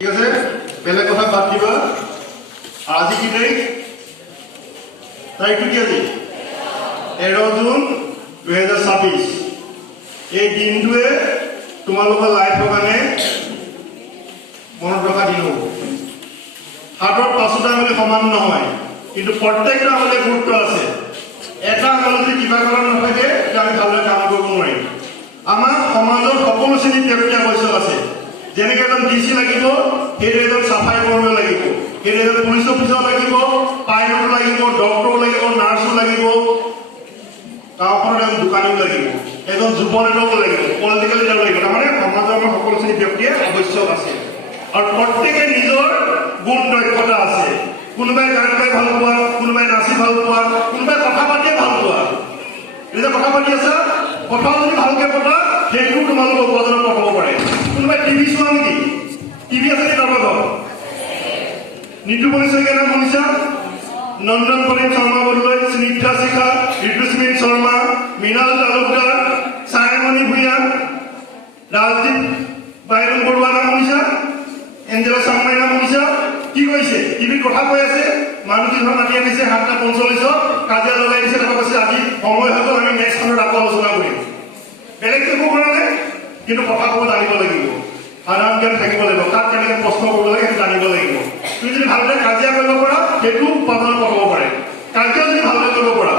ঠিক আছে, বেলেগ কথা বাদ দিবা। আজি কি তাৰিখ? তাৰিখটো কি আজি? 13 জুন 2026। এই দিনটোৱে তোমালোকৰ লাইফৰ কাৰণে মনত ৰখা দিন হ'ব। হাতৰ 5টা আঙুলি সমান নহয়, কিন্তু প্ৰত্যেকটা আঙুলি গুৰুত্ব আছে। এটা আঙুলি যদি কিবা কাৰণ নাথাকে তেতিয়া আমি ভালদৰে কাম কৰিব নোৱাৰিম। আমাৰ সমাজৰ সকলো শ্ৰেণীৰ ব্যক্তি আৱশ্যক আছে। যেনেকৈ এজন ডিচি লাগিব, সেইটো এজন চাফাই কৰ্মী লাগিব, সেইটো এজন পুলিচ অফিচাৰ লাগিব, পাইলট লাগিব, ডক্টৰ লাগিব, নাৰ্ছো লাগিব, গাঁওখনত এজন দোকানীও লাগিব, এজন যুৱ নেতাও লাগিব, পলিটিকেল লিডাৰো লাগিব। তাৰমানে সমাজৰ আমাৰ সকলো শ্ৰেণীৰ ব্যক্তিয়ে আৱশ্যক আছে আৰু প্ৰত্যেকে নিজৰ গুণ দক্ষতা আছে। কোনোবাই গান গাই ভাল পোৱা, কোনোবাই নাচি ভাল পোৱা, কোনোবাই কথা পাতিয়ে ভাল পোৱা। যেতিয়া কথা পাতি আছা, কথা যদি ভালকে পতা, সেইটো তোমালোকৰ উপাৰ্জনৰ পথ হ'ব পাৰে। কোনোবাই টিভি চোৱা নেকি? টিভি আছে নেকি কাৰোবাৰ ঘৰত? নিতুমণি শইকীয়াৰ নাম শুনিছা? নন্দন প্ৰদীপ শৰ্মা বৰদলৈ, স্নিগ্ধা শিখা, ঋতুস্মিন শৰ্মা, মৃণাল তালুকদাৰ, ছায়ামণি ভূঞা, ৰাজদীপ বাইৰন বৰুৱা নাম শুনিছা? এঞ্জেলা চাংমাই নাম শুনিছা? কি কৰিছে? টিভিত কথা কৈ আছে, মানুহ কেইজন মাতি আনিছে 7:45, কাজিয়া লগাই দিছে। তাৰপৰা কৈছে আজি সময় হৈ গ'ল, আমি নেক্সট খণ্ডত আকৌ আলোচনা কৰিম। বেলেগ একো কৰা নাই, কিন্তু কথা ক'ব জানিব লাগিব, সাধাৰণ জ্ঞান থাকিব লাগিব, তাত কেনেকৈ প্ৰশ্ন কৰিব লাগে সেইটো জানিব লাগিব। তুমি যদি ভালদৰে কাজিয়া কৰিব পৰা, সেইটো উপাৰ্জনৰ পথ হ'ব পাৰে। কাজিয়া যদি ভালদৰে কৰিব পৰা,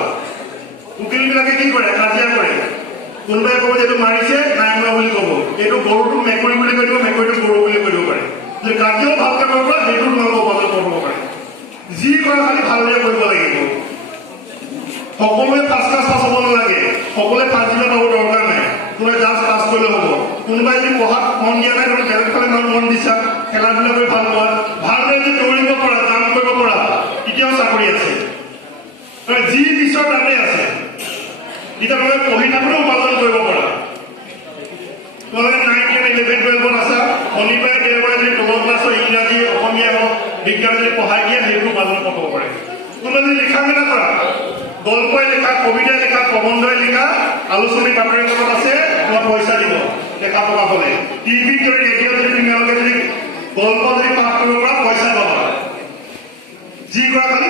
উকিলবিলাকে কি কৰে? কাজিয়া কৰে। কোনোবাই ক'ব যে এইটো মাৰিছে, নাই মৰা বুলি ক'ব, এইটো গৰুটো মেকুৰী বুলি কৈ দিব, মেকুৰীটো গৰু বুলি কৈ দিব পাৰে। যদি কাজিয়াও ভালকৈ কৰিব পৰা, সেইটো তোমালোকৰ উপাৰ্জনৰ পথ হ'ব পাৰে। যি কৰা খালি ভালদৰে কৰিব লাগিব। সকলোৱে ফাৰ্ষ্ট ক্লাছ পাছ হ'ব নালাগে, সকলোৱে ফাৰ্ষ্ট ডিভিজন পাব দৰকাৰ নাই, কোনোবাই জাষ্ট পাছ কৰিলে হ'ব। কোনোবাই যদি পঢ়াত মন দিয়া নাই, তুমি বেলেগ ফালে মন দিছা, খেলা ধূলা কৰি ভাল পোৱা, ভালদৰে যদি দৌৰিব পৰা, কাম কৰিব পৰা, তেতিয়াও চাকৰি আছে। যি পিছৰ তাতে আছে। এতিয়া তোমালোকে পঢ়ি থাকোঁতেও উপাৰ্জন কৰিব পৰা। তোমালোকে 9, 10, 11, 12 আছা, শনিবাৰে দেওবাৰে যদি তলৰ ক্লাছৰ ইংৰাজী, অসমীয়া হওক, বিজ্ঞান যদি পঢ়াই দিয়ে, সেইটো উপাৰ্জন কৰিব পাৰে। কোনোবাই যদি লিখা মেলা কৰা, গল্পই লিখা, কবিতাই লিখা, প্ৰবন্ধই লিখা, আলোচনী বাতৰি কাকত আছে, তোমাক পইচা দিব লেখা পঢ়া হ'লে। টিভিত যদি ৰেডিঅ'ত যদি তোমালোকে যদি গল্প যদি পাঠ কৰিব পৰা, পইচা পাবা। যি কৰা খালি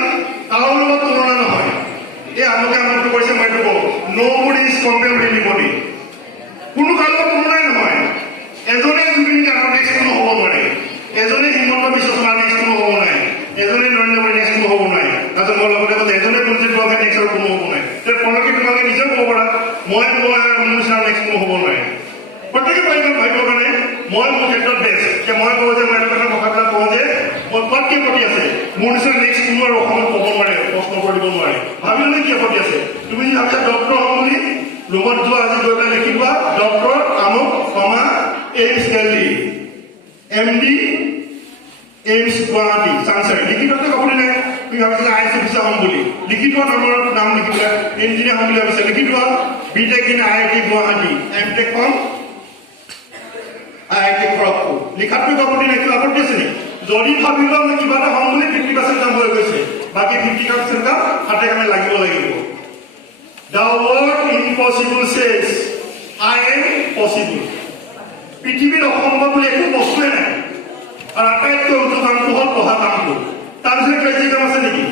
কাৰো লগত তুলনা নহয়। এই আমুকে আমুকটো কৰিছে, মই এইটো কওঁ, ন'বডি ইজ কম্পেয়াৰ্ড উইথ এনিবডি। কোনো কাৰো লগত তুলনাই নহয়। এজনে জুবিন গাৰ্গৰ নেক্সট কোনো হ'ব নোৱাৰে, এজনে হিমন্ত বিশ্ব শৰ্মাৰ নেক্সট কোনো হ'ব নোৱাৰে, এজনে নৰেন্দ্ৰ মোদী নেক্সট কোনো হ'ব নোৱাৰে। তাৰপিছত মই লগতে কৈছে এজনে কুলজিৎ বৰুৱা নেক্সট আৰু কোনো হ'ব নোৱাৰে। পৰৱৰ্তী তোমালোকে নিজেও ক'ব পাৰা, মই নিচিনা নেক্সট কোনো হ'ব নোৱাৰে। প্ৰত্যেকে পাৰিব ভাবিবৰ কাৰণে মই মোৰ ক্ষেত্ৰত বেষ্ট। যে মই কওঁ যে মই এনেকুৱা কথাবিলাক কওঁ যে মই ক'ত কি আপত্তি আছে, মোৰ নিচিনা নেক্সট কোনো আৰু অসমত ক'ব নোৱাৰে, প্ৰশ্ন কৰিব নোৱাৰে। ভাবি ল'লে কি আপত্তি আছে? তুমি যদি ভাবিছা ডক্টৰ হ'ম বুলি, ৰুমত যোৱা, আজি গৈ পেলাই লিখি লোৱা ডক্টৰ আমুক কমা AIIMS Delhi, MD AIIMS Guwahati, Changsari, লিখি লোৱাতে আপত্তি নাই। তুমি ভাবিছা IAS অফিচাৰ হ'ম বুলি, লিখি লোৱা নাম লিখি পেলাই, ইঞ্জিনিয়াৰ হ'ম বুলি ভাবিছা, লিখি লোৱা BTech in IIT Guwahati, MTech খন IIT খড়গপুৰ, লিখাতকৈ আপত্তি নাই। কিয় আপত্তি আছে নেকি? যদি ভাবি লোৱা মই কিবা এটা হ'ম বুলি 50% কাম হৈ গৈছে, বাকী 50% কাম হাতে কামে লাগিব লাগিব। The word impossible says I am possible. পৃথিৱীত অসম্ভৱ বুলি একো বস্তুৱে নাই। আৰু আটাইতকৈ উচ্চ কামটো হ'ল পঢ়া কামটো। তাৰপিছত ক্ৰেজি কাম আছে নেকি?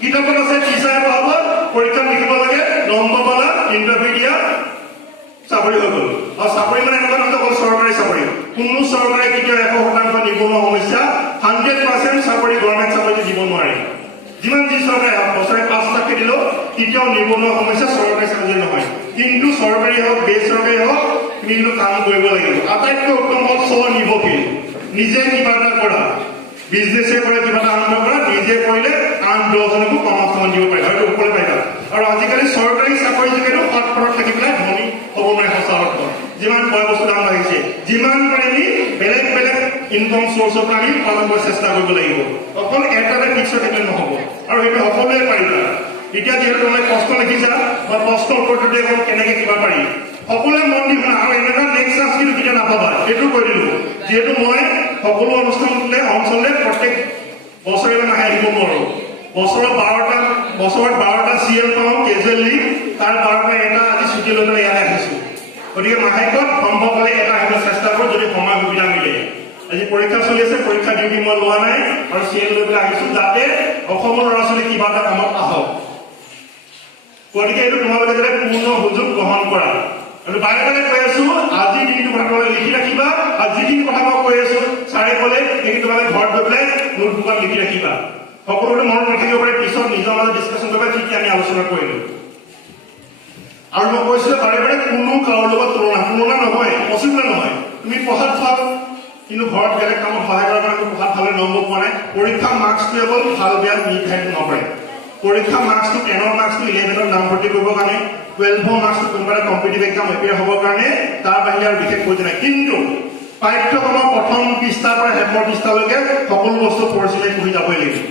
কিতাপত আছে টিচাৰে পঢ়াব, পৰীক্ষাত লিখিব লাগে, নম্বৰ পালা, ইণ্টাৰভিউ দিয়া, চাকৰি হৈ গ'ল। আৰু চাকৰি মানে এনেকুৱা নহয় অকল চৰকাৰী চাকৰি। কোনো চৰকাৰে কেতিয়াও 100% নিবনুৱা সমস্যা 100% চাকৰি গভৰ্ণমেণ্ট চাকৰি দিব নোৱাৰে। যিমান যি চৰকাৰে হওক, বছৰে 5 লাখ দিলেও কেতিয়াও নিবনুৱা সমস্যা চৰকাৰী চাকৰি নহয়। কিন্তু চৰকাৰী হওক, বেচৰকাৰী হওক, তুমি কিন্তু কাম কৰিব লাগিব। আটাইতকৈ উত্তম হ'ল স্বনিৰ্ভৰশীল। নিজে কিবা এটা কৰা, বিজনেছে কৰে, কিবা এটা আৰম্ভ কৰা, নিজে কৰিলে আন 10জনকো কৰ্মসংস্থাপন দিব পাৰিবা, হয়তো ওপৰে পাৰিবা। আৰু আজিকালি চৰকাৰী চাকৰি যোগেদিও সৎপথত থাকি পেলাই ধনী হ'ব নোৱাৰে। সঁচা অৰ্থ যিমান খোৱা বস্তু দাম বাঢ়িছে, যিমান পাৰে আমি বেলেগ বেলেগ ইনকম চ'ৰ্চৰ পৰা আমি উপাৰ্জন কৰাৰ চেষ্টা কৰিব লাগিব। অকল এটাতে ফিক্স হৈ থাকিলে নহ'ব, আৰু সেইটো সকলোৱে পাৰিবা। এতিয়া যিহেতু তোমালোকে প্ৰশ্ন লিখিছা, মই প্ৰশ্নৰ উত্তৰটো এখন কেনেকৈ কিবা পাৰি সকলোৱে মন দি শুনা। আৰু এনেকুৱা নেক্সট চান্স কিন্তু কেতিয়া নাপাবা, সেইটো কৈ দিলোঁ। যিহেতু মই সকলো অনুষ্ঠানতে অঞ্চললৈ প্ৰত্যেক বছৰে মাহে আহিব নোৱাৰোঁ। বছৰত 12টা CL পাওঁ কেজুৱেলি, তাৰ 12টা এটা আজি ছুটি লৈ পেলাই ইয়ালৈ আহিছোঁ। গতিকে মাহেকত সম্ভৱ হ'লে এটা আহিব চেষ্টা কৰোঁ, যদি সময় সুবিধা মিলে। আজি পৰীক্ষা চলি আছে, পৰীক্ষা ডিউটি মই লোৱা নাই আৰু চিএল লৈ পেলাই আহিছো যাতে অসমৰ ল'ৰা ছোৱালী কিবা এটা কামত আহক। গতিকে এইটো তোমালোকে যাতে পূৰ্ণ সুযোগ গ্ৰহণ কৰা। আৰু বাৰে বাৰে কৈ আছো আজি দিনটো তোমালোকে লিখি ৰাখিবা, আৰু যিখিনি কথা মই কৈ আছো ছাৰে ক'লে সেইখিনি তোমালোকে ঘৰত গৈ পেলাই নোটবুকত লিখি ৰাখিবা। সকলোৰে মনত নাথাকিব পাৰে, পিছত নিজৰ মাজত ডিছকাশ্যন কৰিবা কি কি আমি আলোচনা কৰিলো। আৰু মই কৈছিলো বাৰে বাৰে কোনো কাৰোৰ লগত তুলনা নহয়, পচিবল নহয়। তুমি পঢ়াত ভাল কিন্তু ঘৰত বেলেগ কামত সহায় কৰাৰ কাৰণে পঢ়াত ভালদৰে নম্বৰ পোৱা নাই। পৰীক্ষা মাৰ্কছটোৱে অকল ভাল বেয়া নিৰ্ধাৰিত নকৰে। পৰীক্ষা মাৰ্কছটো 10ৰ মাৰ্কছটো 11ত নাম ভৰ্তি কৰিবৰ কাৰণে, 12ৰ মাৰ্কছটো কোনোবা এটা কম্পিটিটিভ এক্সাম এপিয়াৰ হ'বৰ কাৰণে, তাৰ বাহিৰে আৰু বিশেষ প্ৰয়োজন নাই। কিন্তু পাঠ্যক্ৰমৰ প্ৰথম পৃষ্ঠাৰ পৰা শেষৰ পৃষ্ঠালৈকে সকলো বস্তু পৰিচিত হৈ যাবই লাগিব।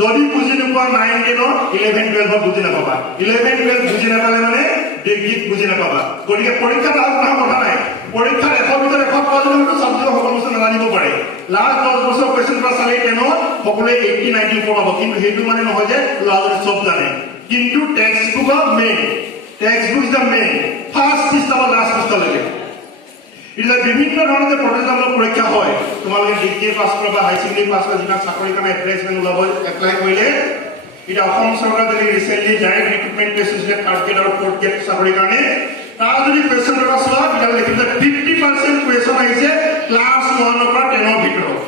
যদি বুজি নোপোৱা 9, 10, 11, 12 বুজি নাপাবা। 11, 12 বুজি নাপালে মানে ডিগ্ৰীত বুজি নাপাবা। গতিকে পৰীক্ষাত আগবঢ়া কথা নাই। পৰীক্ষাত 100 ভিতৰত 100 পোৱা যদি হয়তো ছাত্ৰীয়ে সকলো বস্তু নাজানিব পাৰে। লাষ্ট 10 বছৰ কুৱেশ্যন পেপাৰ চালে 10ত সকলোৱে 80, 90 পাব। কিন্তু সেইটো মানে নহয় যে ল'ৰাজনে চব জানে। কিন্তু টেক্সট বুকৰ main, text book is the main, first পৃষ্ঠা বা লাষ্ট পৃষ্ঠালৈকে। এতিয়া বিভিন্ন ধৰণৰ প্ৰতিযোগিতামূলক পৰীক্ষা হয়। তোমালোকে ডিগ্ৰী পাছ কৰা বা হাই ছেকেণ্ডাৰী পাছ কৰা যিবিলাক চাকৰিৰ কাৰণে এডভাৰটাইজমেণ্ট ওলাব, এপ্লাই কৰিলে এতিয়া অসম চৰকাৰে যদি ৰিচেণ্টলি ডাইৰেক্ট ৰিক্ৰুটমেণ্ট কৰিছিলে 3rd গ্ৰেড আৰু 4th গ্ৰেড চাকৰিৰ কাৰণে, তাৰ যদি কুৱেশ্যন পেপাৰ চোৱা তেতিয়া লিখিব যে 50% কুৱেশ্যন আহিছে ক্লাছ 1ৰ পৰা 10ৰ ভিতৰত।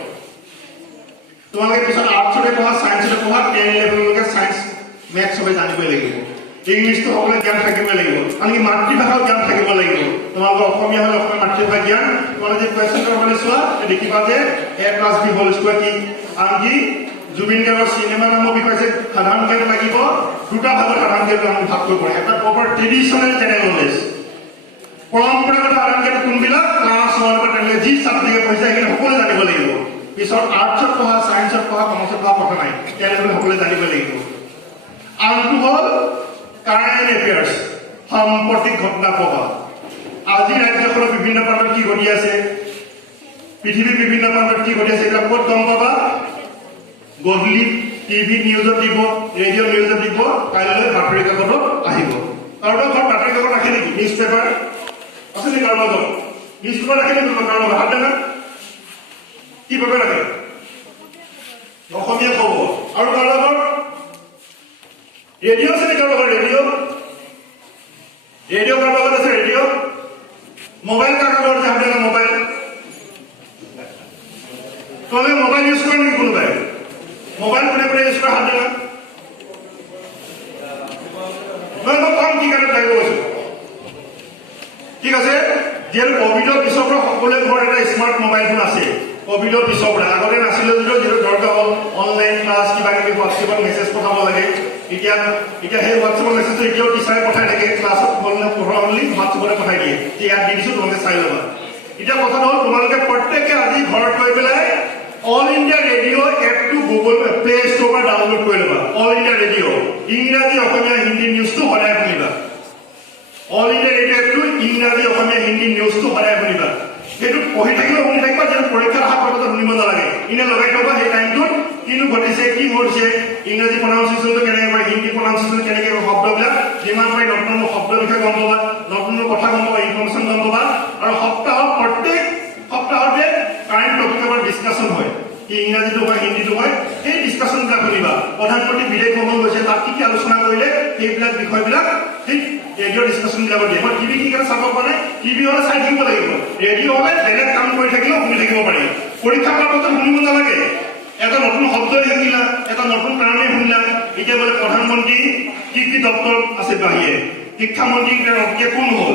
তোমালোকে পিছত আৰ্টছতে পঢ়া, ছায়েন্সতে পঢ়া, 10 লেভেললৈকে ছায়েন্স মেথছ সবে জানিবই লাগিব। ইংলিছটো সকলোৱে জ্ঞান থাকিব লাগিব, আনকি মাতৃভাষাও জ্ঞান থাকিব লাগিব। তোমালোকৰ অসমীয়া হ'লে অসমীয়া মাতৃভাষা জ্ঞান। তোমালোকে কুৱেশ্যন পেপাৰলৈ চোৱা দেখিবা যে A+B² কি, আনকি জুবিন গাৰ্গৰ চিনেমা নামৰ বিষয়ে যে সাধাৰণ জ্ঞান লাগিব, দুটা ভাগত সাধাৰণ জ্ঞান আমি ভাগ কৰিব পাৰে। এটা প্ৰপাৰ ট্ৰেডিশ্যনেল জেনেৰেল নলেজ, পৰম্পৰাগত সাধাৰণ জ্ঞান কোনবিলাক, ক্লাছ 1 পৰা 10 যি ছাত্ৰীয়ে পঢ়িছে সেইখিনি সকলোৱে জানিব লাগিব। পিছত আৰ্টছত পঢ়া, ছায়েন্সত পঢ়া, কমাৰ্চত পঢ়া কথা নাই, তেওঁলোকে সকলোৱে জানিব লাগিব। আনটো হ'ল কাৰেণ্ট এফেয়াৰ্ছ, সাম্প্ৰতিক ঘটনা প্ৰবাহ। আজি ৰাজ্যখনৰ বিভিন্ন প্ৰান্তত কি ঘটি আছে, পৃথিৱীৰ বিভিন্ন প্ৰান্তত কি ঘটি আছে, এইবিলাক ক'ত গম পাবা? গধূলি টিভি নিউজত দিব, ৰেডিঅ' নিউজত দিব, কাইলৈ বাতৰি কাকতত আহিব। কাৰোবাৰ ঘৰত বাতৰি কাকত ৰাখে নেকি? নিউজ পেপাৰ আছে নেকি কাৰোবাৰ ঘৰত? নিউজ পেপাৰ ৰাখে নেকি কাৰোবাৰ ঘৰত? হাত দেখা কি পেপাৰ ৰাখে? অসমীয়া খবৰ। আৰু কাৰোবাৰ ঘৰত ৰেডিঅ' আছে নেকি কাৰোবাৰ ঘৰত? ৰেডিঅ' ৰেডিঅ' কাৰোবাৰ ঘৰত আছে? ৰেডিঅ' মোবাইল কাৰোবাৰ ঘৰত আছে? হাত দেখা মোবাইল। তোমালোকে মোবাইল ইউজ কৰা নেকি কোনোবাই? মোবাইল কোনে কোনে ইউজ কৰা? হাত দেখা। মই কম কি কাৰণে ভাবিব কৈছো, ঠিক আছে? যিহেতু কভিডৰ পিছৰ পৰা সকলোৰে ঘৰত এটা স্মাৰ্ট মোবাইল ফোন আছে। কভিডৰ পিছৰ পৰা আগতে নাছিলে যদিও যিহেতু দৰকাৰ হ'ল অনলাইন ক্লাছ কিবা কিবি হোৱাটছএপত মেছেজ পঠাব লাগে। এতিয়া সেই হোৱাটছএপৰ মেছেজটো এতিয়াও টিচাৰে পঠাই থাকে, ক্লাছত পঢ়া হ'লে হোৱাটছএপতে পঠাই দিয়ে যে ইয়াত দি দিছো তোমালোকে চাই ল'বা। এতিয়া কথাটো হ'ল তোমালোকে প্ৰত্যেকে আজি ঘৰত গৈ পেলাই অল ইণ্ডিয়া ৰেডিঅ' এপটো গুগল প্লে ষ্ট'ৰৰ পৰা ডাউনলোড কৰি ল'বা। অল ইণ্ডিয়া ৰেডিঅ' ইংৰাজী, অসমীয়া, হিন্দী নিউজটো সদায় শুনিবা। অল ইণ্ডিয়া ৰেডিঅ' এপটো ইংৰাজী, অসমীয়া, হিন্দী নিউজটো সদায় শুনিবা। সেইটো পঢ়ি থাকিলেও শুনি থাকিবা, যিহেতু পৰীক্ষাৰ অহা পৰ্যন্ত শুনিব নালাগে। এনে লগাই থবা সেই টাইমটোত কিনো ঘটিছে, কি ঘটিছে, ইংৰাজী প্ৰনাউন্সিয়েশ্যনটো কেনেকৈ কৰে, হিন্দী প্ৰনাউন্সিয়েশ্যন কেনেকৈ কৰে, শব্দবিলাক যিমান পাৰি নতুন নতুন শব্দৰ বিষয়ে গম পাবা, নতুন নতুন কথা গম পাবা, ইনফৰমেশ্যন গম পাবা। আৰু সপ্তাহত প্ৰত্যেক সপ্তাহতে কাৰেণ্ট টপিকৰ ডিছকাশ্যন হয়, কি ইংৰাজীটো হয়, হিন্দীটো হয়, সেই ডিছকাশ্যনবিলাক শুনিবা। প্ৰধানমন্ত্ৰী বিদেশ ভ্ৰমণ গৈছে, তাত কি কি আলোচনা কৰিলে সেইবিলাক বিষয়বিলাক ঠিক ৰেডিঅ' ডিছকাশ্যনবিলাকত দিয়ে। মই টিভি কি কাৰণে চাব পৰা নাই, টিভি হ'লে চাই থাকিব লাগিব, ৰেডিঅ' হ'লে বেলেগ কাম কৰি থাকিলেও শুনি থাকিব পাৰি। পৰীক্ষা কৰাৰ পাছত শুনিব নালাগে। এটা নতুন শব্দই শিকিলা, এটা নতুন কাৰণেই শুনিলা। এতিয়া বোলে প্ৰধানমন্ত্ৰী কি কি দপ্তৰ আছে বাহিৰে, শিক্ষামন্ত্ৰী কোন হ'ল,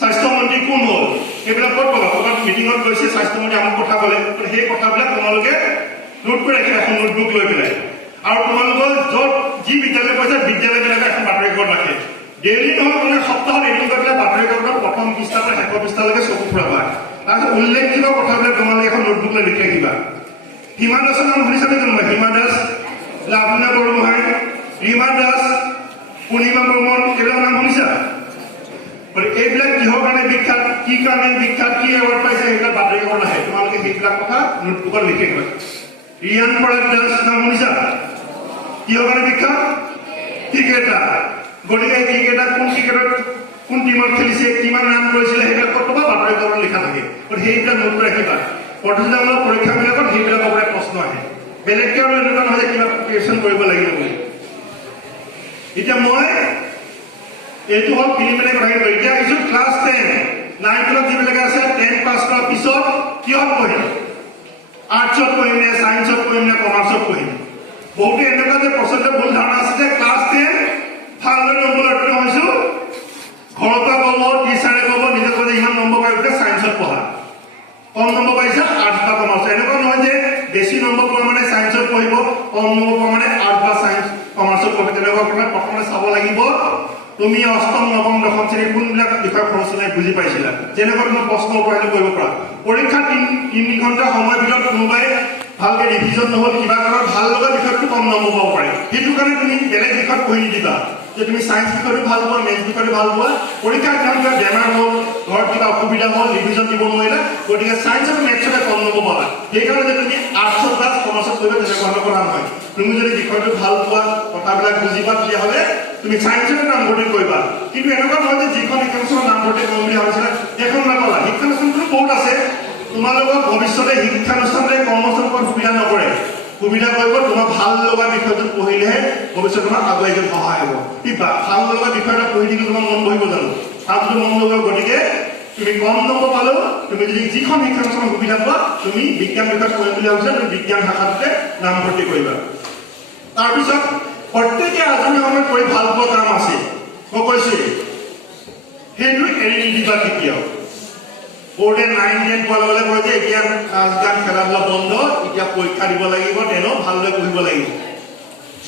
স্বাস্থ্যমন্ত্ৰী কোন হ'ল, সেইবিলাক ক'ত পাবা? ক'ৰবাত মিটিঙত গৈছে স্বাস্থ্যমন্ত্ৰী আমাক কথা ক'লে, সেই কথাবিলাক তোমালোকে নোট কৰি ৰাখিবা এখন নোটবুক লৈ পেলাই। আৰু তোমালোকৰ য'ত যি বিদ্যালয় কৈছে বিদ্যালয়বিলাকে এখন বাতৰি কাকত ৰাখে। ডেইলি নহয় মানে সপ্তাহত এদিন গৈ পেলাই বাতৰি কাকতৰ প্ৰথম পৃষ্ঠাৰ পৰা শেষৰ পৃষ্ঠালৈকে চকু ফুৰাবা। তাৰপিছত উল্লেখযোগ্য কথাবিলাক তোমালোকে এখন নোটবুক লৈ লিখি ৰাখিবা। হিমা দাসৰ নাম শুনিছানে কোনোবা? হিমা দাস, লাভলীনা বৰগোহাঁই, ৰীমা দাস, পূৰ্ণিমা বৰ্মন, এইবিলাক নাম শুনিছা? এইবিলাক কিহৰ কাৰণে বিখ্যাত, কি কাৰণে বিখ্যাত, কি এৱাৰ্ড পাইছে, সেইবিলাক বাতৰি কাকত নাহে। তোমালোকে সেইবিলাক কথা নোটবুকত লিখি ৰাখিবা। ৰিয়ান পৰাগ দাস নাম শুনিছা? কিহৰ কাৰণে বিখ্যাত? ক্ৰিকেটাৰ। গতিকে এই ক্ৰিকেটাৰ কোন ক্ৰিকেটত কোন টিমত খেলিছে, কিমান ৰান কৰিছিলে, সেইবিলাক ক'ত পাবা? বাতৰি কাকতত লিখা থাকে। গতিকে সেইবিলাক নোট ৰাখিবা। প্ৰতিযোগিতামূলক পৰীক্ষাবিলাকত সেইবিলাকৰ পৰা প্ৰশ্ন আহে বেলেগকৈ আৰু এনেকুৱা নহয় যে কিবা প্ৰিপেৰেশ্যন কৰিব লাগিব বুলি এতিয়া মই এইটো হ'ল প্ৰিলিমিনাৰী কথা এতিয়া আহিছোঁ ক্লাছ 10 9ত যিবিলাকে আছে 10 পাছ কৰাৰ পিছত কিহত পঢ়িম আৰ্টছত পঢ়িম নে ছায়েন্সত পঢ়িম নে কমাৰ্চত পঢ়িম বহুতে এনেকুৱা যে প্ৰচলিত ভুল ধাৰণা আছে যে ক্লাছ 10 ভালদৰে নম্বৰ উত্তীৰ্ণ হৈছোঁ ঘৰৰ পৰা ক'ব টিচাৰে ক'ব নিজে ক'ব যে ইমান নম্বৰ পাই উঠে ছায়েন্সত পঢ়া কম নম্বৰ পাইছে আৰ্টছ বা কমাৰ্চ এনেকুৱা নহয় যে বেছি নম্বৰ পোৱা মানে ছায়েন্সত পঢ়িব কম নম্বৰ পোৱা মানে আৰ্টছ বা ছায়েন্স কমাৰ্চত পঢ়িব তেনেকুৱা কথা প্ৰথমে চাব লাগিব তুমি অষ্টম নৱম দশম শ্ৰেণীৰ কোনবিলাক বিষয় খৰচ নাই বুজি পাইছিলা যেনেকুৱা তুমি প্ৰশ্ন উত্তৰ কৰিব পাৰা পৰীক্ষা 3 ঘণ্টা সময়ৰ ভিতৰত কোনোবাই ভালকৈ ৰিভিজন নহ'ল কিবা কাৰণ ভাল লগা বিষয়টো কম নম্বৰ পাব পাৰে সেইটো কাৰণে তুমি বেলেগ বিষয়ত পঢ়ি নিদিবা যে তুমি সায়েন্স বিষয়টো ভাল পোৱা মেথছ বিষয়টো ভাল পোৱা পৰীক্ষাৰ কাৰণে বেমাৰ হ'ল ঘৰত কিবা অসুবিধা হ'ল ৰিভিজন দিব নোৱাৰিলা গতিকে সায়েন্স আৰু মেথছতে কম নম্বৰ পাবা সেইকাৰণে যে তুমি আৰ্টছত বা কমাৰ্চত কৰিবা তেনেকুৱা কথা নহয় তুমি যদি বিষয়টো ভাল পোৱা কথাবিলাক বুজিবা তেতিয়াহ'লে তুমি সায়েন্সতে নামভৰ্তি কৰিবা কিন্তু এনেকুৱা নহয় যে যিখন শিক্ষানুষ্ঠানত নামভৰ্তি কৰিম বুলি ভাবিছিলা এখন নাপালা শিক্ষানুষ্ঠানটো বহুত আছে তোমালোকৰ ভৱিষ্যতে শিক্ষানুষ্ঠানতে কৰ্মসংস্থাপন সুবিধা নকৰে সুবিধা কৰিব তোমাৰ ভাল লগা বিষয়টো পঢ়িলেহে ভৱিষ্যতে তোমাৰ আগুৱাই যোৱাত সহায় হ'ব কিবা ভাল লগা বিষয়টা পঢ়ি দিলে তোমাৰ মন বহিব জানো কামটো মন নবহিব গতিকে তুমি কম নম্বৰ পালেও তুমি যদি যিখন শিক্ষানুষ্ঠানৰ সুবিধা পোৱা তুমি বিজ্ঞান বিষয়ত পঢ়িম বুলি ভাবিছা তুমি বিজ্ঞান শাখাটোতে নামভৰ্তি কৰিবা তাৰপিছত প্ৰত্যেকে আজৰি সময়ত কৰি ভাল পোৱা কাম আছে মই কৈছোঁ সেইটো এৰি নিদিবা কেতিয়াও বোৰ্ডে 9-10 পোৱাৰ লগে কয় যে এতিয়া গান খেলা ধূলা বন্ধ এতিয়া পৰীক্ষা দিব লাগিব তেনে ভালদৰে পঢ়িব লাগিব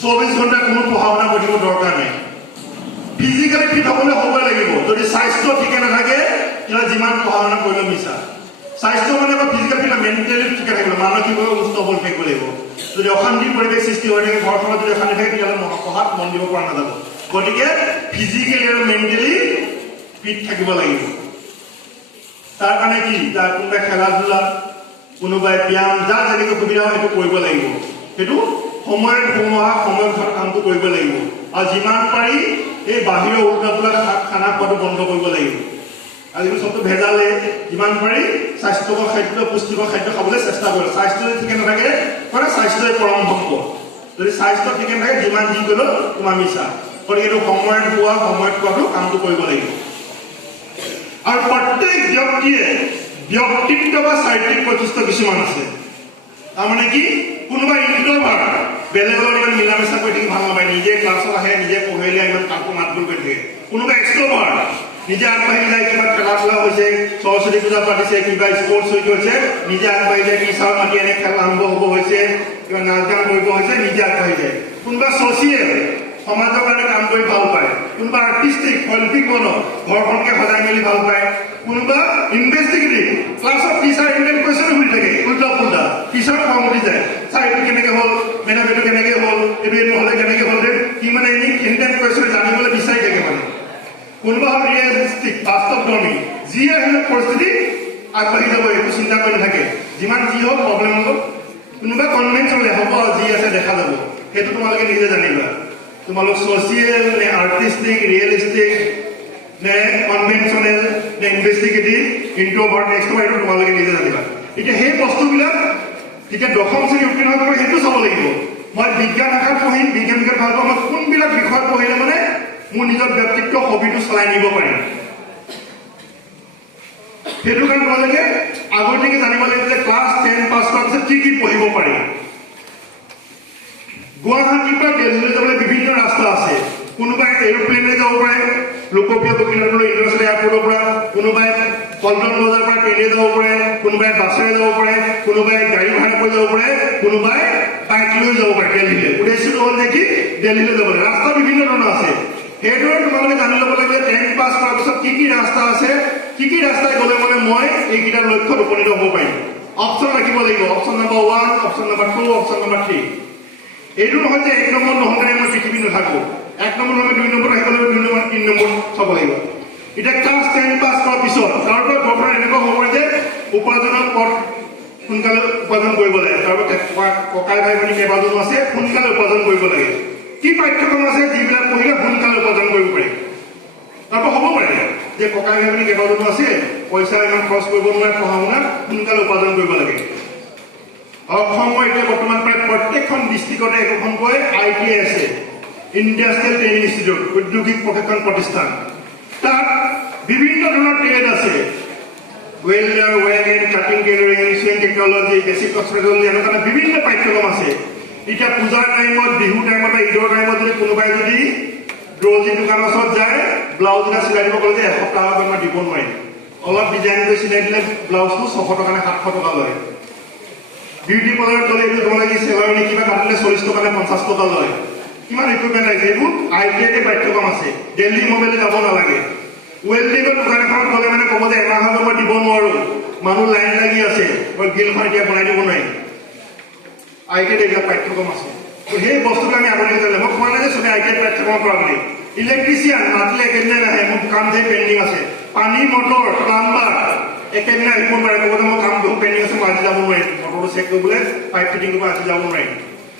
24 ঘণ্টা কোনো পঢ়া শুনা কৰিব দৰকাৰ নাই ফিজিকেলি ফিট হ'বলৈ হ'ব লাগিব যদি স্বাস্থ্য ঠিকে নাথাকে তেতিয়া যিমান পঢ়া শুনা কৰিলে মিছা স্বাস্থ্য মানে ফিজিকেল ফিট মেণ্টেলি ঠিকে থাকিব মানসিকভাৱে সুস্থ হৈ থাকিব লাগিব যদি অশান্তিৰ পৰিৱেশ সৃষ্টি হৈ থাকে ঘৰখনত যদি অশান্তি থাকে তেতিয়াহ'লে পঢ়াত মন দিব পৰা নাযাব গতিকে ফিজিকেলি আৰু মেণ্টেলি ফিট থাকিব লাগিব তাৰ কাৰণে কি তাৰ কোনোবাই খেলা ধূলা কোনোবাই ব্যায়াম যাৰ যেনেকৈ সুবিধা হয় সেইটো কৰিব লাগিব সেইটো সময়ত সোমোৱা সময়ত কামটো কৰিব লাগিব আৰু যিমান পাৰি এই বাহিৰৰ উল্টা পুল্টা খানা খোৱাটো বন্ধ কৰিব লাগিব আজিকালি চবটো ভেজালে যিমান পাৰি স্বাস্থ্যকৰ খাদ্য পুষ্টিকৰ খাদ্য খাবলৈ চেষ্টা কৰে স্বাস্থ্য যদি ঠিকে নাথাকে মানে স্বাস্থ্যই পৰম সম্পদ যদি স্বাস্থ্য ঠিকে নাথাকে যিমান যি কৰিলেও তোমাৰ মিছা গতিকে এইটো সময়ত খোৱা সময়ত খোৱাটো কামটো কৰিব লাগিব আৰু প্ৰত্যেক ব্যক্তিয়ে ব্যক্তিত্ব বা চাৰিত্ৰিক বৈশিষ্ট্য কিছুমান আছে তাৰমানে কি কোনোবা ইন্ট্ৰভাৰ্ট বেলেগৰ লগত মিলা মিছা কৰি থাকি ভাল নাপায় নিজে ক্লাছত আহে নিজে পঢ়িলে ইমান কাকো মাতবোল কৰি থাকে কোনোবা এক্সট্ৰভাৰ্ট নিজে আগবাঢ়ি যায় কিবা খেলা ধূলা হৈছে সৰস্বতী পূজা পাতিছে কিবা স্পৰ্টছ হৈ গৈছে নিজে আগবাঢ়ি যায় টিচাৰ মাতি এনে খেল আৰম্ভ হ'ব হৈছে কিবা নাচ গান কৰিব হৈছে নিজে আগবাঢ়ি যায় কোনোবা ছ'চিয়েল সমাজৰ কাৰণে কাম কৰি ভাল পায় কোনোবা আৰ্টিষ্টিক শৈল্পিক মন ঘৰখনকে সজাই মেলি ভাল পায় কোনোবা ইনভেষ্টিগেটিভ ক্লাছত টিচাৰ ইণ্ডিয়ান কুৱেশ্যন সুধি থাকে উল্টা পুল্টা টিচাৰ খং উঠি যায় ছাৰ এইটো কেনেকৈ হ'ল মেডাম এইটো কেনেকৈ হ'ল এইটো নহ'লে কেনেকৈ হ'ল কি মানে ইণ্ডিয়ান কুৱেশ্যন জানিবলৈ বিচাৰি থাকে মানে কোনোবা হ'ল ৰিয়েলিষ্টিক বাস্তৱধৰ্মী যি আহিলে পৰিস্থিতি আগবাঢ়ি যাব একো চিন্তা কৰি নাথাকে যিমান যি হওক প্ৰব্লেম হ'ব কোনোবা কনভেনশ্যনেল হ'ব যি আছে দেখা যাব সেইটো তোমালোকে নিজে জানিবা তোমালোক ছ'চিয়েল নে আৰ্টিষ্টিক ৰিয়েলিষ্টিক নে কনভেনশ্যনেল নে ইনভেষ্টিগেটিভ ইণ্ট্ৰভাৰ্ট এক্সট্ৰভাৰ্ট তোমালোকে নিজে জানিবা এতিয়া সেই বস্তুবিলাক যেতিয়া দশম শ্ৰেণী উত্তীৰ্ণ হ'ব সেইটো চাব লাগিব মই বিজ্ঞান শাখাত পঢ়িম বিজ্ঞান বিষয়ত ভাল পাওঁ মই কোনবিলাক বিষয়ত পঢ়িলে মানে মোৰ নিজৰ ব্যক্তিত্ব হবিটো চলাই নিব পাৰিম সেইটো কাৰণে তোমালোকে আগতীয়াকৈ জানিব লাগিব যে ক্লাছ 10 পাছ কৰাৰ পিছত কি পঢ়িব পাৰি গুৱাহাটীৰ পৰা দিল্লীলৈ যাবলৈ বিভিন্ন ৰাস্তা আছে কোনোবাই এৰোপ্লেনেৰে যাব পাৰে লোকপ্ৰিয় বকিনাথলৈ ইণ্টাৰনেশ্যনেল এয়াৰপৰ্টৰ পৰা কোনোবাই পল্টন বজাৰৰ পৰা ট্ৰেইনেৰে যাব পাৰে কোনোবাই বাছেৰে যাব পাৰে কোনোবাই গাড়ী ভাড়া কৰি যাব পাৰে কোনোবাই বাইক লৈ যাব পাৰে দিল্লীলৈ উদ্দেশ্যটো হ'ল নেকি দিল্লীলৈ যাব লাগে ৰাস্তা বিভিন্ন ধৰণৰ আছে সেইদৰে তোমালোকে জানি ল'ব লাগে 10 পাছ কৰাৰ পিছত কি ৰাস্তা আছে কি ৰাস্তাই গ'লে মানে মই এইকেইটা লক্ষ্যত উপনীত হ'ব পাৰিম অপশ্যন ৰাখিব লাগিব option number 1 option number 2 option number 3 এইটো নহয় যে 1 নম্বৰ নহ'লে মই পৃথিৱী নাথাকোঁ 1 নম্বৰ নহয় 2 নম্বৰ আহিব লাগিব 2 নম্বৰ 3 নম্বৰ চাব লাগিব এতিয়া ক্লাছ 10 পাছ কৰাৰ পিছত তাৰ পৰা ঘৰখন এনেকুৱা হ'ব যে উপাৰ্জনৰ পথ সোনকালে উপাৰ্জন কৰিব লাগে তাৰপৰা ককাই ভাই ভনী কেইবাজনো আছে সোনকালে উপাৰ্জন কৰিব লাগে কি পাঠ্যক্ৰম আছে যিবিলাক পঢ়িলে সোনকালে উপাৰ্জন কৰিব পাৰি তাৰপৰা হ'ব পাৰে যে ককাই ভাই ভনী কেইবাজনো আছে পইচা ইমান খৰচ কৰিব নোৱাৰে পঢ়া শুনা সোনকালে উপাৰ্জন কৰিব লাগে অসমৰ এতিয়া বৰ্তমান প্ৰায় প্ৰত্যেকখন ডিষ্ট্ৰিক্টতে একোখনকৈ ITI আছে ইণ্ডাষ্ট্ৰিয়েল ট্ৰেইনিং ইনষ্টিটিউট ঔদ্যোগিক প্ৰশিক্ষণ প্ৰতিষ্ঠান তাত বিভিন্ন ধৰণৰ ট্ৰেড আছে welder welding cutting tailoring swing technology basic hospital এনেকুৱা বিভিন্ন পাঠ্যক্ৰম আছে এতিয়া পূজাৰ টাইমত বিহু টাইমত ঈদৰ টাইমত যদি কোনোবাই যদি দৰ্জি দোকানৰ ওচৰত যায় ব্লাউজ এটা চিলাই দিব ক'লে যে এসপ্তাহ আগত মই দিব নোৱাৰিম অলপ ডিজাইন কৰি চিলাই দিলে ব্লাউজটো 600 টকা নে 700 টকা লয় বিউটি পাৰ্লাৰত গ'লে এইটো তোমালোকে চেলাৰী কিবা কাটিলে 40 টকা নে 50 টকা লয় কিমান ইকুইপমেণ্ট লাগিছে এইবোৰ ITI পাঠ্যক্ৰম আছে দিল্লী মোবাইলে যাব নালাগে ৱেল্ডিঙৰ দোকান এখনত গ'লে মানে ক'ব যে এমাহ আগত মই দিব নোৱাৰো মানুহ লাইন লাগি আছে মই গিলখন এতিয়া বনাই দিব নোৱাৰিম ITI এইবিলাক পাঠ্যক্ৰম আছে সেই বস্তুটো আমি আগতে জানিলে মই কোৱা নাই যে চবে ITI পাঠ্যক্ৰম কৰা বুলি ইলেক্ট্ৰিচিয়ান মাতিলে একেদিনাই নাহে মোৰ কাম যে পেণ্ডিং আছে পানী মটৰ প্লাম্বাৰ একেদিনাই আহিব নোৱাৰে ক'ব যে মোৰ কাম বহুত পেণ্ডিং আছে মই আজি যাব নোৱাৰিম মটৰটো চেক কৰিবলৈ পাইপ ফিটিং কৰিব আজি যাব নোৱাৰিম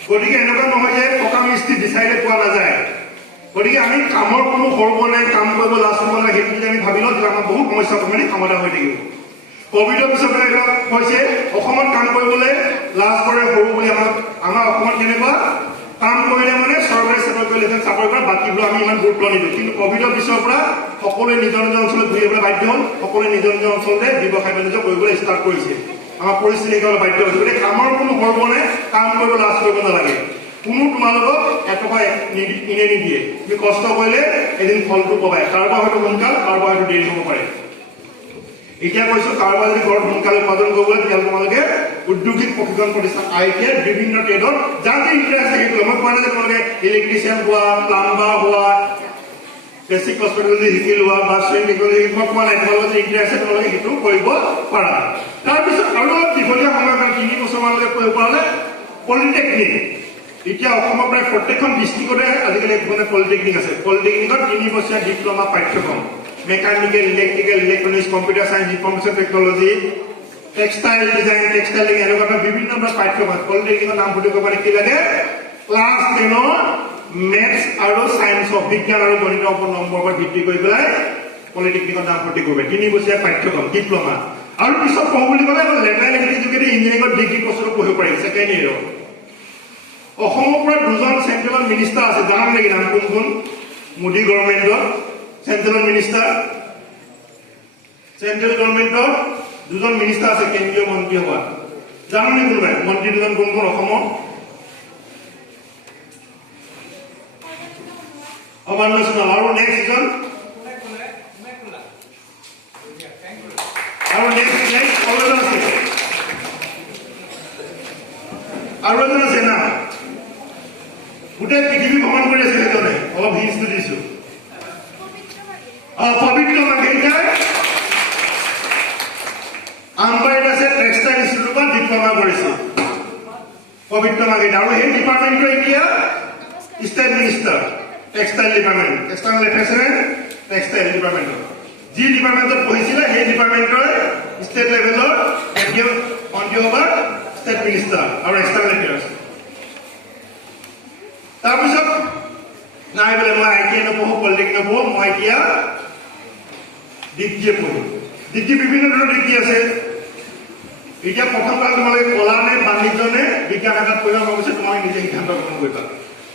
গতিকে এনেকুৱা নহয় যে পকা মিস্ত্ৰী ডিচাইডে পোৱা নাযায় গতিকে আমি কামৰ কোনো সৰু নাই কাম কৰিব লাজ কৰিব নাই সেইটো যদি আমি ভাবি লওঁ তেতিয়া আমাৰ বহুত সমস্যা মানে সমাধান হৈ থাকিব কোভিডৰ পিছত হৈছে অসমত কাম কৰিবলৈ লাজ কৰে সৰু বুলি আমাৰ অসমত কেনেকুৱা কাম কৰিলে মানে চৰকাৰী চাকৰি কৰিলে চাকৰি কৰা বাকীবোৰ আমি ইমান গুৰুত্ব নিদিওঁ কিন্তু কোভিডৰ পিছৰ পৰা সকলোৱে নিজৰ নিজৰ অঞ্চলত ঘূৰি আহিবলৈ বাধ্য হ'ল সকলোৱে নিজৰ নিজৰ অঞ্চলতে ব্যৱসায় বাণিজ্য কৰিবলৈ ষ্টাৰ্ট কৰিছে আমাৰ পৰিস্থিতি কাৰণে বাধ্য হৈছে গতিকে কামৰ কোনো সৰু নাই কাম কৰিব লাজ কৰিব নালাগে কোনো তোমালোকক এটকা কিনে নিদিয়ে তুমি কষ্ট কৰিলে এদিন ফলটো পাবাই কাৰোবাৰ হয়তো সোনকাল কাৰোবাৰ হয়তো দেৰি হ'ব পাৰে এতিয়া কৈছো কাৰোবাৰ যদি ঘৰত সোনকালে উপাৰ্জন কৰিবলৈ তেতিয়াহ'লে তোমালোকে ঔদ্যোগিক প্ৰশিক্ষণ প্ৰতিষ্ঠান ITI বিভিন্ন ট্ৰেডত যাতে ইণ্টাৰেষ্ট থাকে মই কোৱা নাই যে তোমালোকে ইলেক্ট্ৰিচিয়ান হোৱা প্লাম্বাৰ হোৱা বেচিক হস্পিটেলজি শিকি লোৱা বা সুইং টেকনলজি মই কোৱা নাই তোমালোকে যে ইণ্টাৰেষ্ট আছে তোমালোকে সেইটো কৰিব পাৰা তাৰপিছত আৰু অলপ দীঘলীয়া সময় কাৰণে 3 বছৰমানলৈকে কৰিব পাৰিলে পলিটেকনিক এতিয়া অসমৰ প্ৰায় প্ৰত্যেকখন ডিষ্ট্ৰিক্টতে আজিকালি এখন পলিটেকনিক আছে পলিটেকনিকত 3 বছৰীয়া ডিপ্ল'মা পাঠ্যক্ৰম mechanical electrical electronics computer science information technology textile design textile এনেকুৱা বিভিন্ন ধৰণৰ পাঠ্যক্ৰম পলিটেকনিকৰ নাম সুধিব পাৰে কি লাগে ক্লাছ 10ৰ মেথছ আৰু সায়েন্সৰ বিজ্ঞান আৰু গণিতৰ ওপৰত নম্বৰৰ ভিত্তি কৰি পেলাই পলিটেকনিকৰ নাম ভৰ্তি কৰিব 3 বছৰীয়া পাঠ্যক্ৰম ডিপ্ল'মা আৰু পিছত পঢ়ো বুলি ক'লে লেটাৰ ইলেক্ট্ৰিক যোগেদি ইঞ্জিনিয়াৰিঙৰ ডিগ্ৰী কোৰ্চটো পঢ়িব পাৰি ছেকেণ্ড ইয়েৰৰ অসমৰ পৰা দুজন চেন্ট্ৰেল মিনিষ্টাৰ আছে জানাম নেকি নাম কোন কোন মোদী গভৰ্ণমেণ্টৰ চেন্ট্ৰেল মিনিষ্টাৰ চেন্ট্ৰেল গভৰ্ণমেণ্টৰ দুজন মিনিষ্টাৰ আছে কেন্দ্ৰীয় মন্ত্ৰী হোৱা জানো নেকি কোনোবাই মন্ত্ৰী দুজন কোন কোন অসমৰ অমান্য সোণোৱাল আৰু নেক্সট জন আৰু নেক্সট অলৰেডি আছে আৰু এজন আছে না গোটেই পৃথিৱী ভ্ৰমণ কৰি আছে সেইজনে অলপ হিন্টটো দিছো পবিত্ৰ মাৰ্ঘেৰিটাই আমবাৰীত আছে টেক্সটাইল ইনষ্টিটিউটৰ পৰা ডিপ্ল'মা কৰিছে পবিত্ৰ মাৰ্ঘেৰিটা আৰু সেই ডিপাৰ্টমেণ্টৰ এতিয়া state minister textile department textile reference textile ডিপাৰ্টমেণ্টৰ যি ডিপাৰ্টমেণ্টত পঢ়িছিলে সেই ডিপাৰ্টমেণ্টৰ ষ্টেট লেভেলৰ মন্ত্ৰী সভাৰ ষ্টেট মিনিষ্টাৰ আৰু এক্সটাৰ্নেল এফেয়াৰ্ছ তাৰপিছত নাই বোলে মই ITI নপঢ়ো পলিটেকনিক নপঢ়ো মই এতিয়া ডিগ্ৰী পঢ়ো ডিগ্ৰী বিভিন্ন ধৰণৰ ডিগ্ৰী আছে এতিয়া প্ৰথম কাল তোমালোকে কলা নে বাণিজ্য নে বিজ্ঞান শাখাত পঢ়িব মন গৈছে তোমালোকে নিজে সিদ্ধান্ত গ্ৰহণ কৰিবা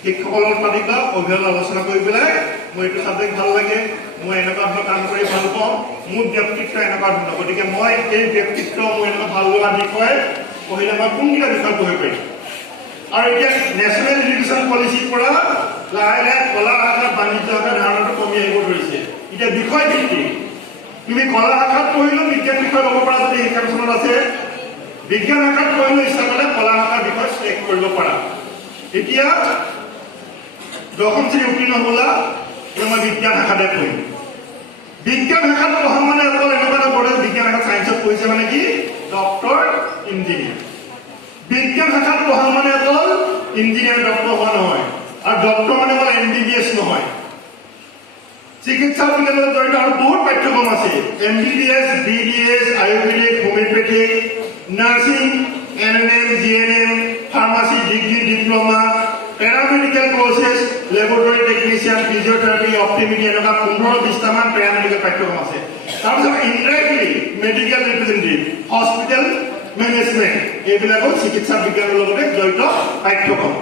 শিক্ষকৰ লগত পাতিবা অভিভাৱক আলোচনা কৰি পেলাই মোৰ এইটো ছাবজেক্ট ভাল লাগে মই এনেকুৱা ধৰণৰ কাম কৰি ভাল পাওঁ মোৰ ব্যক্তিত্ব এনেকুৱা ধৰণৰ গতিকে মই এই ব্যক্তিত্ব মোৰ এনেকুৱা ভাল লগা বিষয় পঢ়িলে মই কোনকেইটা বিষয় পঢ়িব পাৰিম আৰু এতিয়া নেশ্যনেল এডুকেশ্যন পলিচিৰ পৰা লাহে লাহে কলা শাখা বাণিজ্য শাখাৰ ধাৰণাটো কমি আহিব ধৰিছে এতিয়া বিষয় ভিত্তিক তুমি কলা শাখাত পঢ়িলেও বিজ্ঞান বিষয় ল'ব পৰা যদি শিক্ষানুষ্ঠানত আছে বিজ্ঞান শাখাত পঢ়িলেও ইচ্ছা কৰিলে কলা শাখাৰ বিষয় চিলেক্ট কৰিব পাৰা এতিয়া 10ম শ্ৰেণী উত্তীৰ্ণ হ'লা মই বিজ্ঞান শাখাতে পঢ়িম বিজ্ঞান শাখাত পঢ়া মানে অকল এনেকুৱা এটা পঢ়ে বিজ্ঞান শাখাত ছায়েন্সত পঢ়িছে মানে কি ডক্টৰ ইঞ্জিনিয়াৰ বিজ্ঞান শাখাত পঢ়া মানে অকল ইঞ্জিনিয়াৰ ডক্টৰ হোৱা নহয় আৰু ডক্টৰ মানে অকল MBBS নহয় চিকিৎসা বিজ্ঞানৰ জড়িত আৰু বহুত পাঠ্যক্ৰম আছে MBBS BDS ayurvedic homeopathic nursing NNM GNM pharmacy degree diploma paramedical courses laboratory technician physiotherapy optometry এনেকুৱা 15-20টামান পেৰামেডিকেল পাঠ্যক্ৰম আছে তাৰপিছত indirectly medical representative hospital management এইবিলাকৰ চিকিৎসা বিজ্ঞানৰ লগতে জড়িত পাঠ্যক্ৰম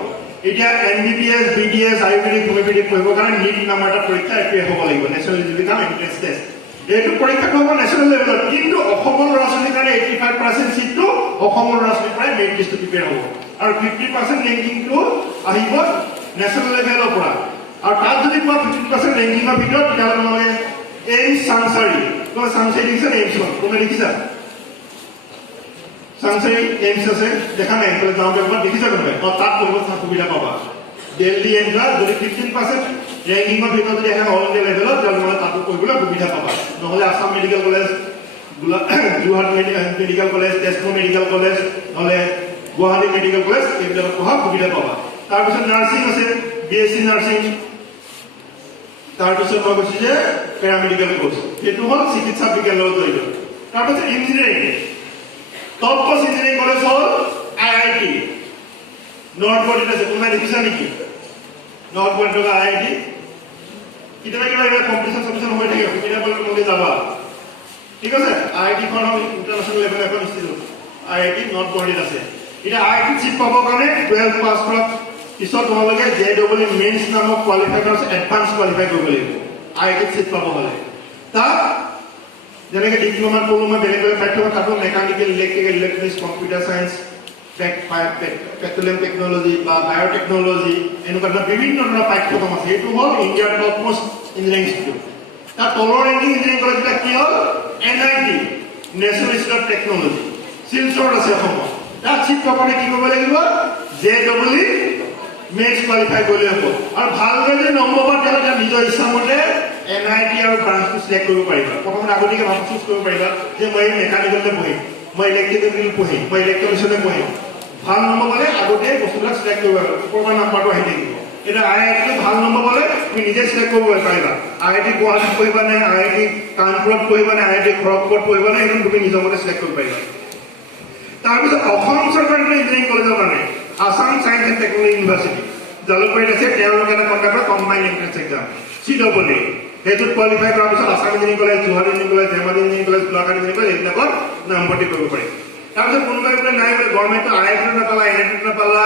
এতিয়া এমবিবিএছ বিডিএছ আয়ুৰ্বেদিক হোমিওপেথিক পঢ়িবৰ কাৰণে নীট নামৰ এটা পৰীক্ষা এপ্লাই হ'ব লাগিব নেশ্যনেল এলিজিবিলিটি কাম এন্ট্ৰেন্স টেষ্ট এইটো পৰীক্ষাটো হ'ব নেশ্যনেল লেভেলত কিন্তু অসমৰ ল'ৰা ছোৱালীৰ কাৰণে 85% সিটটো অসমৰ ল'ৰা ছোৱালীৰ পৰাই মেৰিট লিষ্টটো প্ৰিপেয়াৰ হ'ব আৰু 50% ৰেংকিংটো আহিব নেশ্যনেল লেভেলৰ পৰা আৰু তাত যদি পোৱা 50% ৰেংকিঙৰ ভিতৰত তেতিয়াহ'লে মানে এইমছ চাংচাৰী চাংচাৰী দেখিছা এইমছখন তুমি দেখিছা চাংচাৰী এইমছ আছে দেখা নাই এইফালে যাওঁতে ক'ৰবাত দেখিছা কোনোবাই তাত পঢ়িব সুবিধা পাবা দিল্লী এনজা যদি 15% ৰেংকিঙৰ ভিতৰত যদি আহে অল ইণ্ডিয়া লেভেলত তেতিয়াহ'লে তাতো পঢ়িবলৈ সুবিধা পাবা নহ'লে Assam medical college Jorhat medical college Tezpur medical college নহ'লে গুৱাহাটী মেডিকেল কলেজ এইবিলাকত পঢ়া সুবিধা পাবা তাৰপিছত নাৰ্ছিং আছে বিএছচি নাৰ্ছিং তাৰপিছত মই কৈছোঁ যে পেৰামেডিকেল কোৰ্চ সেইটো হ'ল চিকিৎসা বিজ্ঞানৰ লগত জড়িত তাৰপিছত ইঞ্জিনিয়াৰিং টপ কষ্ট ইঞ্জিনিয়াৰিং কলেজ হ'ল IIT নৰ্থ গুৱাহাটীত আছে কোনোবাই দেখিছা নেকি নৰ্থ গুৱাহাটীত IIT কেতিয়াবা কিবা কম্পিটিশ্যন চম্পিটিশ্যন হৈ থাকে সুবিধা পালে তোমালোকে যাবা ঠিক আছে IIT খন হ'ল ইণ্টাৰনেশ্যনেল লেভেলৰ এখন ইনষ্টিটিউট IIT নৰ্থ গুৱাহাটীত আছে এতিয়া IIT চিট পাবৰ কাৰণে 12 পাছ কৰাৰ পিছত তোমালোকে JEE মেইনছ নামক কোৱালিফাই কৰা এডভান্স কোৱালিফাই কৰিব লাগিব IIT চিট পাব হ'লে তাত যেনেকৈ ডিপ্ল'মা ক'লো মই বেলেগ বেলেগ পাঠ্যক্ৰম থাকোঁ mechanical electrical electronics computer science petroleum technology বা বায়'টেকনলজি এনেকুৱা ধৰণৰ বিভিন্ন ধৰণৰ পাঠ্যক্ৰম আছে এইটো হ'ল ইণ্ডিয়াৰ টপ মোষ্ট ইঞ্জিনিয়াৰিং ইনষ্টিটিউট তাৰ তলৰ ৰেংকিং ইঞ্জিনিয়াৰিং কলেজবিলাক কি হ'ল NIT national institute of technology শিলচৰত আছে অসমত তাত চিট পাবলৈ কি কৰিব লাগিব JEE মেথছ কোৱালিফাই কৰিলে হ'ব আৰু ভালদৰে যদি নম্বৰ পায় তেতিয়াহ'লে নিজৰ ইচ্ছামতে NIT আৰু ব্ৰাঞ্চটো চিলেক্ট কৰিব পাৰিবা প্ৰথমতে আগতীয়াকৈ ভাব চুজ কৰিব পাৰিবা যে মই মেকানিকেলতে পঢ়িম মই ইলেক্ট্ৰিকেল পঢ়িম মই ইলেক্ট্ৰনিক্সতে পঢ়িম ভাল নম্বৰ পালে আগতে বস্তুবিলাক চিলেক্ট কৰিব পাৰিবা ওপৰৰ নাম্বাৰটো আহি থাকিব এতিয়া IIT ভাল নম্বৰ পালে তুমি নিজে চিলেক্ট কৰিব পাৰিবা IIT গুৱাহাটীত পঢ়িবা নে IIT কানপুৰত পঢ়িবা নে IIT খড়গপুৰত পঢ়িবা নে সেইটো তুমি নিজৰ মতে চিলেক্ট কৰিব পাৰিবা তাৰপিছত অসম চৰকাৰৰ ইঞ্জিনিয়াৰিং কলেজৰ কাৰণে Assam science and technology university জালুকবাৰীত আছে তেওঁলোকে এটা কণ্ডাক্ট কৰে কম্বাইণ্ড এণ্ট্ৰেন্স এক্সাম CEE সেইটোত কোৱালিফাই কৰাৰ পিছত Assam engineering college Jorhat engineering college Dhemaji engineering college Golaghat engineering college এইবিলাকত নামভৰ্তি কৰিব পাৰি তাৰপিছত কোনোবাই বোলে নাই বোলে গভৰ্ণমেণ্টৰ IIT নাপালা NIT নাপালা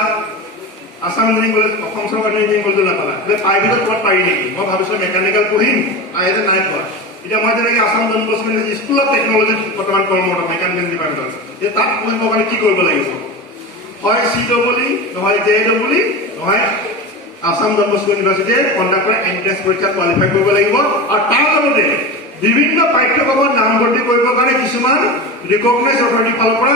আসাম ইঞ্জিনিয়াৰিং কলেজ অসম চৰকাৰৰ ইঞ্জিনিয়াৰিং কলেজো নাপালা বোলে প্ৰাইভেটত ক'ত পাৰি নেকি মই ভাবিছোঁ মেকানিকেল পঢ়িম IIT নাই পোৱা এতিয়া মই যেনেকৈ Assam Don Bosco school of টেকনলজিত বৰ্তমান কৰ্মৰত মেকানিকেল ডিপাৰ্টমেণ্টত এতিয়া তাত পঢ়িবৰ কাৰণে কি কৰিব লাগিব হয় CEE নহয় JEE নহয় আসাম ডন বস্কো ইউনিভাৰ্চিটিয়ে কণ্ডাক্ট কৰা এণ্ট্ৰেন্স পৰীক্ষাত কোৱালিফাই কৰিব লাগিব আৰু তাৰ লগতে বিভিন্ন পাঠ্যক্ৰমত নামভৰ্তি কৰিবৰ কাৰণে কিছুমান ৰিকগনাইজ অথৰিটিৰ ফালৰ পৰা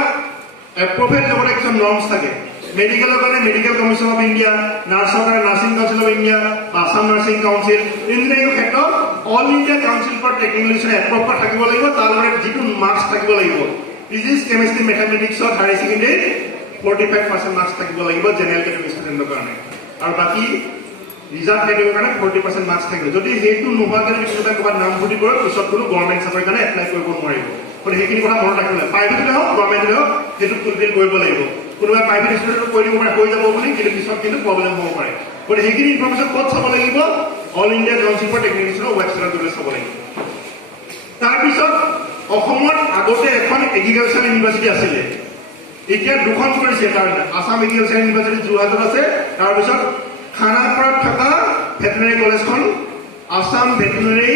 এপ্ৰভেড লগতে কিছুমান নৰ্মছ থাকে মেডিকেলৰ কাৰণে মেডিকেল কমিশ্যন অফ ইণ্ডিয়া নাৰ্ছৰ কাৰণে nursing council of India Assam nursing council ইঞ্জিনিয়াৰিঙৰ ক্ষেত্ৰত all India council for technology approve কৰা থাকিব লাগিব তাৰ লগতে যিটো মাৰ্কছ থাকিব লাগিব ফিজিক্স কেমেষ্ট্ৰি মেথামেটিক্সত হায়াৰ ছেকেণ্ডেৰীত 45% মাৰ্কছ থাকিব লাগিব জেনেৰেল কেটেগৰী ষ্টুডেণ্টৰ কাৰণে আৰু বাকী ৰিজাৰ্ভ কেটেগৰীৰ কাৰণে 40% মাৰ্কছ থাকিব যদি সেইটো নোহোৱাকৈ যদি কোনোবাই ক'ৰবাত নামভৰ্তি কৰে পিছত কোনো গভৰ্ণমেণ্ট চাকৰিৰ কাৰণে এপ্লাই কৰিব নোৱাৰিব গতিকে সেইখিনি কথা মনত ৰাখিব লাগিব প্ৰাইভেটতে হওক গভৰ্ণমেণ্টতে হওক সেইটো ফুলফিল কৰিব লাগিব কোনোবাই প্ৰাইভেট ষ্টুডেণ্টক কৈ দিব পাৰে হৈ যাব বুলি কিন্তু পিছত কিন্তু প্ৰব্লেম হ'ব পাৰে গতিকে সেইখিনি ইনফৰমেশ্যন ক'ত চাব লাগিব অল ইণ্ডিয়া কাউন্সিল ফৰ টেকনলজিৰ ৱেবছাইটত গৈ চাব লাগিব তাৰপিছত অসমত আগতে এখন এগ্ৰিকালচাৰ ইউনিভাৰ্চিটি আছিলে এতিয়া দুখন কৰিছে কাৰণে আসাম এগ্ৰিকালচাৰ ইউনিভাৰ্চিটি যোৰহাটত আছে তাৰপিছত খানাপাৰাত থকা ভেটেনাৰী কলেজখন Assam veterinary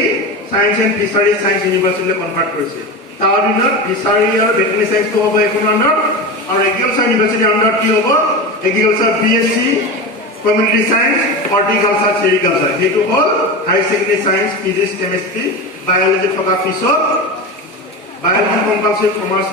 science and fishery science ইউনিভাৰ্চিটিলৈ কনভাৰ্ট কৰিছে তাৰ অধীনত ফিচাৰী আৰু ভেটেনাৰী চায়েন্সটো হ'ব এইখন আণ্ডাৰত আৰু এগ্ৰিকালচাৰ ইউনিভাৰ্চিটিৰ আণ্ডাৰত কি হ'ব agriculture BSc community science horticulture sericulture সেইটো হ'ল higher secondary science physics chemistry biology থকা পিছত বায়'লজি কম্পালচৰি কমাৰ্চ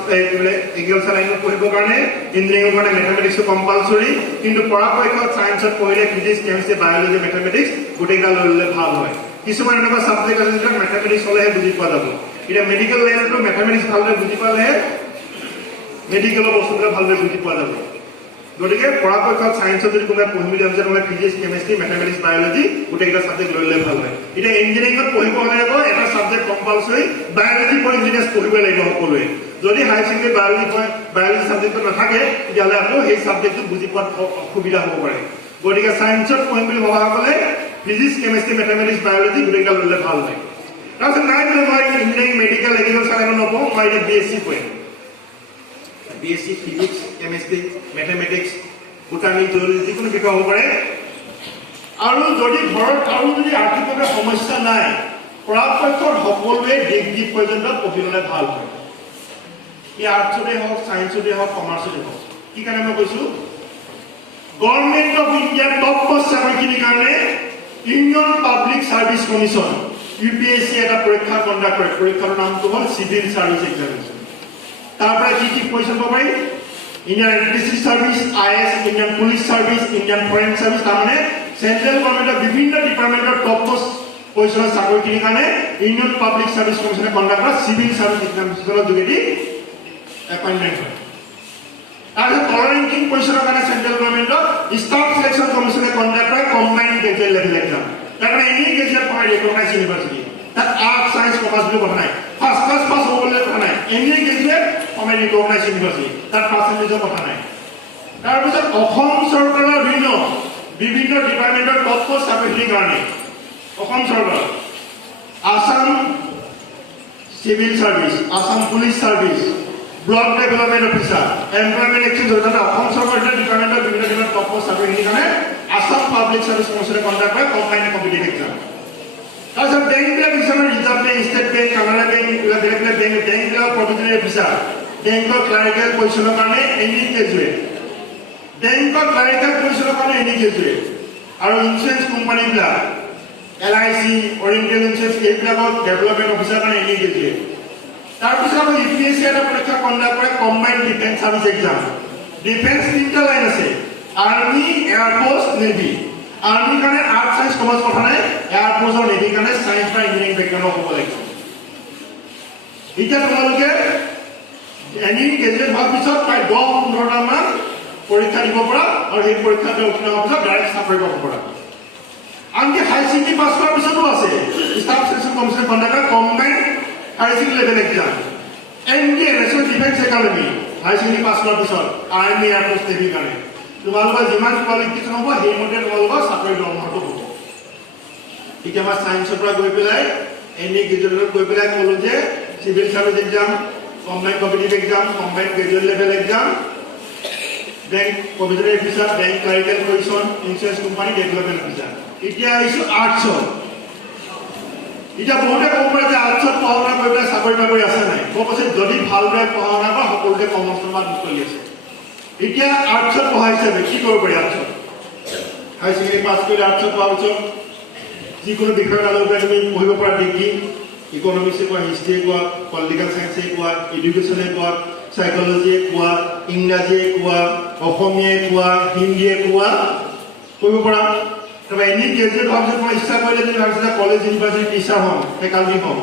এগ্ৰিকালচাৰ লাইনত পঢ়িবৰ কাৰণে ইঞ্জিনিয়াৰিঙৰ কাৰণে মেথামেটিক্সটো কম্পালচৰি কিন্তু পৰাপক্ষত চায়েন্সত পঢ়িলে ফিজিক্স কেমেষ্ট্ৰি বায়'লজি মেথামেটিক্স গোটেইকেইটা লৈ ল'লে ভাল হয় কিছুমান এনেকুৱা ছাবজেক্ট আছে যিবিলাক মেথামেটিক্স হ'লেহে বুজি পোৱা যাব এতিয়া মেডিকেল লাইনতো মেথামেটিক্স ভালদৰে বুজি পালেহে মেডিকেলৰ বস্তুবিলাক ভালদৰে বুজি পোৱা যাব গতিকে পৰাপক্ষত চায়েন্সত যদি কোনোবাই পঢ়িম বুলি ভাবিছে নহ'লে ফিজিক্স কেমেষ্ট্ৰি মেথামেটিক্স বায়'লজি গোটেইকেইটা ছাবজেক্ট লৈ ল'লে ভাল হয় এতিয়া ইঞ্জিনিয়াৰিঙত পঢ়িব হ'লে আকৌ এটা subject compulsory biology for engineers পঢ়িব লাগিব সকলোৱে যদি হায়াৰ ছেকেণ্ডেৰী বায়'লজি ছাবজেক্টটো নাথাকে তেতিয়াহ'লে আকৌ সেই ছাবজেক্টটো বুজি পোৱাত অসুবিধা হ'ব পাৰে গতিকে চায়েন্সত পঢ়িম বুলি ভবাসকলে ফিজিক্স কেমেষ্ট্ৰি মেথামেটিক্স বায়'লজি গোটেইকেইটা লৈ ল'লে ভাল হয় তাৰপিছত নাই বোলে মই ইঞ্জিনিয়াৰিং মেডিকেল এগ্ৰিকালচাৰ এখন নপঢ়োঁ, মই এতিয়া BSc পঢ়িম। BSc physics, chemistry, mathematics, botany, zoology যিকোনো বিষয় হ'ব পাৰে। আৰু যদি ঘৰত আৰু যদি আৰ্থিকভাৱে সমস্যা নাই, পৰাপক্ষত সকলোৱে ডিগ্ৰী পৰ্যন্ত পঢ়ি ল'লে ভাল হয়। ই আৰ্টছতে হওক, ছায়েন্সতে হওক, কমাৰ্চতে হওক। কি কাৰণে মই কৈছোঁ, গভৰ্ণমেণ্ট অফ ইণ্ডিয়াৰ টপ পোষ্ট চাকৰিখিনিৰ কাৰণে union public service commission UPSC এটা পৰীক্ষা কণ্ডাক্ট কৰে। পৰীক্ষাৰ নামটো হ'ল চিভিল চাৰ্ভিচ এক্সামিনেশ্যন। তাৰ পৰা কি কি কুৱেশ্যন পাব পাৰি, Indian electricity service, IS, Indian police service, Indian foreign service, তাৰমানে চেন্ট্ৰেল গভৰ্ণমেণ্টৰ বিভিন্ন ডিপাৰ্টমেণ্টৰ টপ পোষ্ট পজিশ্যনৰ চাকৰিখিনিৰ কাৰণে ইউনিয়ন পাব্লিক চাৰ্ভিচ কমিশ্যনে কণ্ডাক্ট কৰা চিভিল চাৰ্ভিচ এক্সামিনেশ্যনৰ যোগেদি এপইণ্টমেণ্ট হয়। তাৰপিছত তলৰ ৰেংকিং পজিশ্যনৰ কাৰণে চেন্ট্ৰেল গভৰ্ণমেণ্টৰ ষ্টাফ চিলেকশ্যন কমিশ্যনে কণ্ডাক্ট কৰে কম্বাইণ্ড গ্ৰেজুৱেট লেভেল এক্সাম। তাৰ কাৰণে এনি গ্ৰেজুৱেট পঢ়াই ৰেকগনাইজ ইউনিভাৰ্চিটি, তাত আৰ্ট, ছায়েন্স, কমাৰ্চ বুলি কথা নাই, ফাৰ্ষ্ট ক্লাছ পাছ হ'বলৈ কথা নাই, এনি গ্ৰেজুৱেট পঢ়াই ৰেকগনাইজ ইউনিভাৰ্চিটি, তাত পাৰ্চেণ্টেজৰ কথা নাই। তাৰপিছত অসম চৰকাৰৰ বিভিন্ন ডিপাৰ্টমেণ্টৰ টপ পোষ্ট চাকৰিখিনিৰ কাৰণে অসম চৰকাৰ, Assam civil service, Assam police service, block development officer, employment exchange, Assam চৰকাৰৰ ডিপাৰ্টমেণ্টৰ বিভিন্ন টপ পোষ্ট চাকৰিখিনিৰ কাৰণে আসাম পাব্লিক চাৰ্ভিচ কমিশ্যনে কণ্ডাক্ট কৰে কম্বাইণ্ড কম্পিটিটিভ এক্সাম। তাৰপিছত বেংকবিলাক হিচাপে reserve bank, state bank, Canara bank, বেলেগ বেলেগ বেংকবিলাকৰ প্ৰভিজনাৰী অফিচাৰ, বেংকৰ ক্লাৰিকেল পজিশ্যনৰ কাৰণে এনি গ্ৰেজুৱেট, বেংকৰ ক্লাৰিকেল পজিশ্যনৰ কাৰণে এনি গ্ৰেজুৱেট, আৰু ইঞ্চুৰেঞ্চ কোম্পানীবিলাক LIC, অৰিয়েণ্টেল ইঞ্চুৰেঞ্চ, এইবিলাকৰ ডেভেলপমেণ্ট অফিচাৰ কাৰণে এনি গ্ৰেজুৱেট। তাৰপিছত আকৌ UPSC এটা পৰীক্ষা কণ্ডাক্ট কৰে combined defence service exam. Defence তিনিটা লাইন আছে, আৰ্মি, এয়াৰফ'ৰ্চ, নেভি। আৰ্মিৰ কাৰণে আৰ্ট, ছায়েন্স, কমাৰ্চ কথা নাই, এয়াৰফ'ৰ্চ আৰু নেভিৰ কাৰণে ছায়েন্স বা ইঞ্জিনিয়াৰিং বেকগ্ৰাউণ্ডৰ হ'ব লাগিব। এতিয়া তোমালোকে এনি গ্ৰেজুৱেট হোৱাৰ পিছত প্ৰায় 10-15টা মান পৰীক্ষা দিব পৰা, আৰু সেই পৰীক্ষাটো উত্তীৰ্ণ হোৱাৰ পিছত ডাইৰেক্ট চাকৰি পাব পৰা। আনকি হাই ছেকেণ্ডেৰী পাছ কৰাৰ পিছতো আছে ষ্টাফ চিলেকশ্যন কমিশ্যনে কণ্ডাক্ট কৰে combined high secondary level exam. NDA, national defence academy, high secondary pass কৰাৰ পিছত আৰ্মি, এয়াৰফ'ৰ্চ, নেভিৰ কাৰণে তোমালোকৰ যিমান কোৱালিফিকেশ্যন হ'ব সেইমতে তোমালোকৰ চাকৰি দৰমহাটো হ'ব। এতিয়া মই ছায়েন্সৰ পৰা গৈ পেলাই এনি গ্ৰেজুৱেটত গৈ পেলাই ক'লোঁ যে civil service exam, combined competitive exam, combined graduate level exam, bank probationary officer, bank clerical position, insurance company, development officer. এতিয়া আহিছোঁ আৰ্টছত। এতিয়া বহুতে ক'ব পাৰে যে আৰ্টছত পঢ়া শুনা কৰি পেলাই চাকৰি বাকৰি আছে নাই। মই কৈছোঁ যদি ভালদৰে পঢ়া শুনা কৰা সকলোতে কৰ্মসংস্থাপন চলি আছে। এতিয়া আৰ্টছত পঢ়া হিচাপে কি কৰিব পাৰি আৰ্টছত? হাই ছেকেণ্ডেৰী পাছ কৰিলে আৰ্টছত পঢ়াৰ পিছত যিকোনো বিষয়ত আলোচনা তুমি পঢ়িব পৰা ডিগ্ৰী, ইকনমিক্সে কোৱা, হিষ্ট্ৰীয়ে কোৱা, পলিটিকেল চায়েন্সে কোৱা, এডুকেশ্যনে কোৱা, সাইকোলজিয়ে কোৱা, ইংৰাজীয়ে কোৱা, অসমীয়াই কোৱা, হিন্দীয়ে কোৱা কৰিব পৰা। তাৰপৰা এনি গ্ৰেজুৱেট হোৱাৰ পিছত মই ইচ্ছা কৰিলে যদি ভাবিছিলে কলেজ ইউনিভাৰ্চিটি টিচাৰ হ'ম, ফেকাল্টি হ'ম,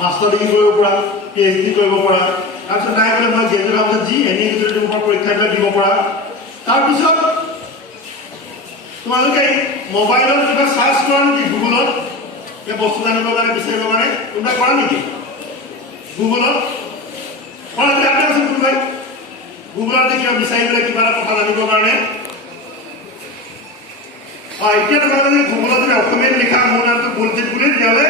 মাষ্টাৰ ডিগ্ৰী কৰিব পৰা, PhD কৰিব পৰা। তাৰপিছত নাই বোলে মই গ্ৰেজুৱেট হোৱাৰ পিছত যি এনি গ্ৰেজুৱেটৰ ওপৰত পৰীক্ষাবিলাক দিব পৰা। তাৰপিছত তোমালোকে মোবাইলত কিবা চাৰ্চ কৰা নেকি গুগলত, এই বস্তু জানিবৰ কাৰণে, বিচাৰিবৰ কাৰণে কোনোবাই কৰা নেকি গুগলত? কৰা বিলাকে আছে কোনোবাই গুগলতে কিবা বিচাৰি পেলাই কিবা এটা কথা জানিবৰ কাৰণে। এতিয়া তোমালোকে গুগলত যদি অসমীয়াত লিখা মোৰ নামটো বলজিৎ বুলি, তেতিয়াহ'লে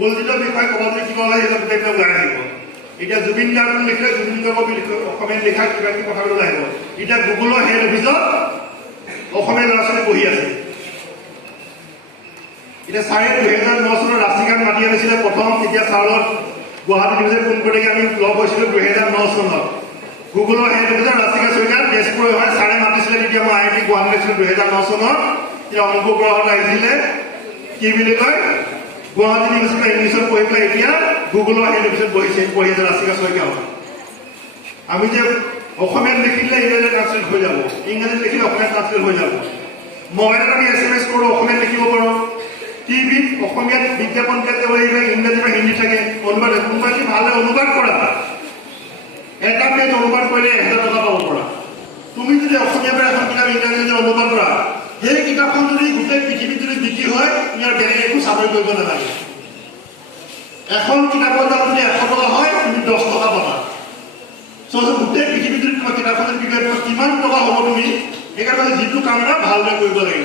বলজিতৰ বিষয়ে ক'বলৈ কিবা ওলাই সেইটো গোটেইবিলাক ওলাই আহিব। এতিয়া জুবিন গাৰ্গ লিখিলে জুবিন গাৰ্গৰ অসমীয়াত লিখা কিবা কিবি কথাবিলাক ওলাই আহিব। এতিয়া গুগলৰ হেড অফিচত অসমীয়া ল'ৰা ছোৱালী পঢ়ি আছে। এতিয়া ছাৰে 2009 চনৰ ৰাষ্ট্ৰীয় গান মাতি আনিছিলে প্ৰথম, তেতিয়া ছাৰত গুৱাহাটী ইউনিভাৰ্চিটি ফোন কৰি আমি লগ হৈছিলোঁ 2009 চনত। গুগলৰ হেড অফিচত ৰাষ্ট্ৰীয় চৰকাৰ তেজপুৰ হয়, ছাৰে মাতিছিলে তেতিয়া মই IIT গুৱাহাটী আছিলোঁ 2009 চনত। এতিয়া অংক গ্ৰহত আহিছিলে কি বুলি কয় গুৱাহাটী ইউনিভাৰ্চিটি ইংলিছত পঢ়ি পেলাই এতিয়া গুগলৰ হেড অফিচত পঢ়ি আছে ৰাষ্ট্ৰীয় চৰকাৰ। আমি যে অসমীয়াত লিখিলে ইংৰাজীত ট্ৰান্সলেট হৈ যাব, ইংৰাজীত লিখিলে অসমীয়াত ট্ৰান্সলেট হৈ যাব। মোবাইলত আমি SMS কৰোঁ, অসমীয়াত লিখিব পাৰোঁ। টিভিত অসমীয়াত বিজ্ঞাপন দিলে ইংৰাজী বা হিন্দী থাকে, অনুবাদ কোনোবাই ভালে অনুবাদ কৰা, এটা পেজ অনুবাদ কৰিলে 1000 টকা পাব পৰা। তুমি যদি অসমীয়াৰ পৰা এখন কিতাপ ইংৰাজীত অনুবাদ কৰা, সেই কিতাপখন যদি গোটেই পৃথিৱীত যদি বিক্ৰী হয়, ইয়াৰ বেলেগ একো চাকৰি কৰিব নালাগে। এখন কিতাপৰ দাম যদি 100 টকা হয়, তুমি 10 টকা পাবা। গোটেই পৃথিৱীত যদি কিতাপখন যদি বিক্ৰী হয় কিমান টকা হ'ব তুমি? সেইকাৰণে যিটো কাম কৰা ভালদৰে কৰিব লাগিব।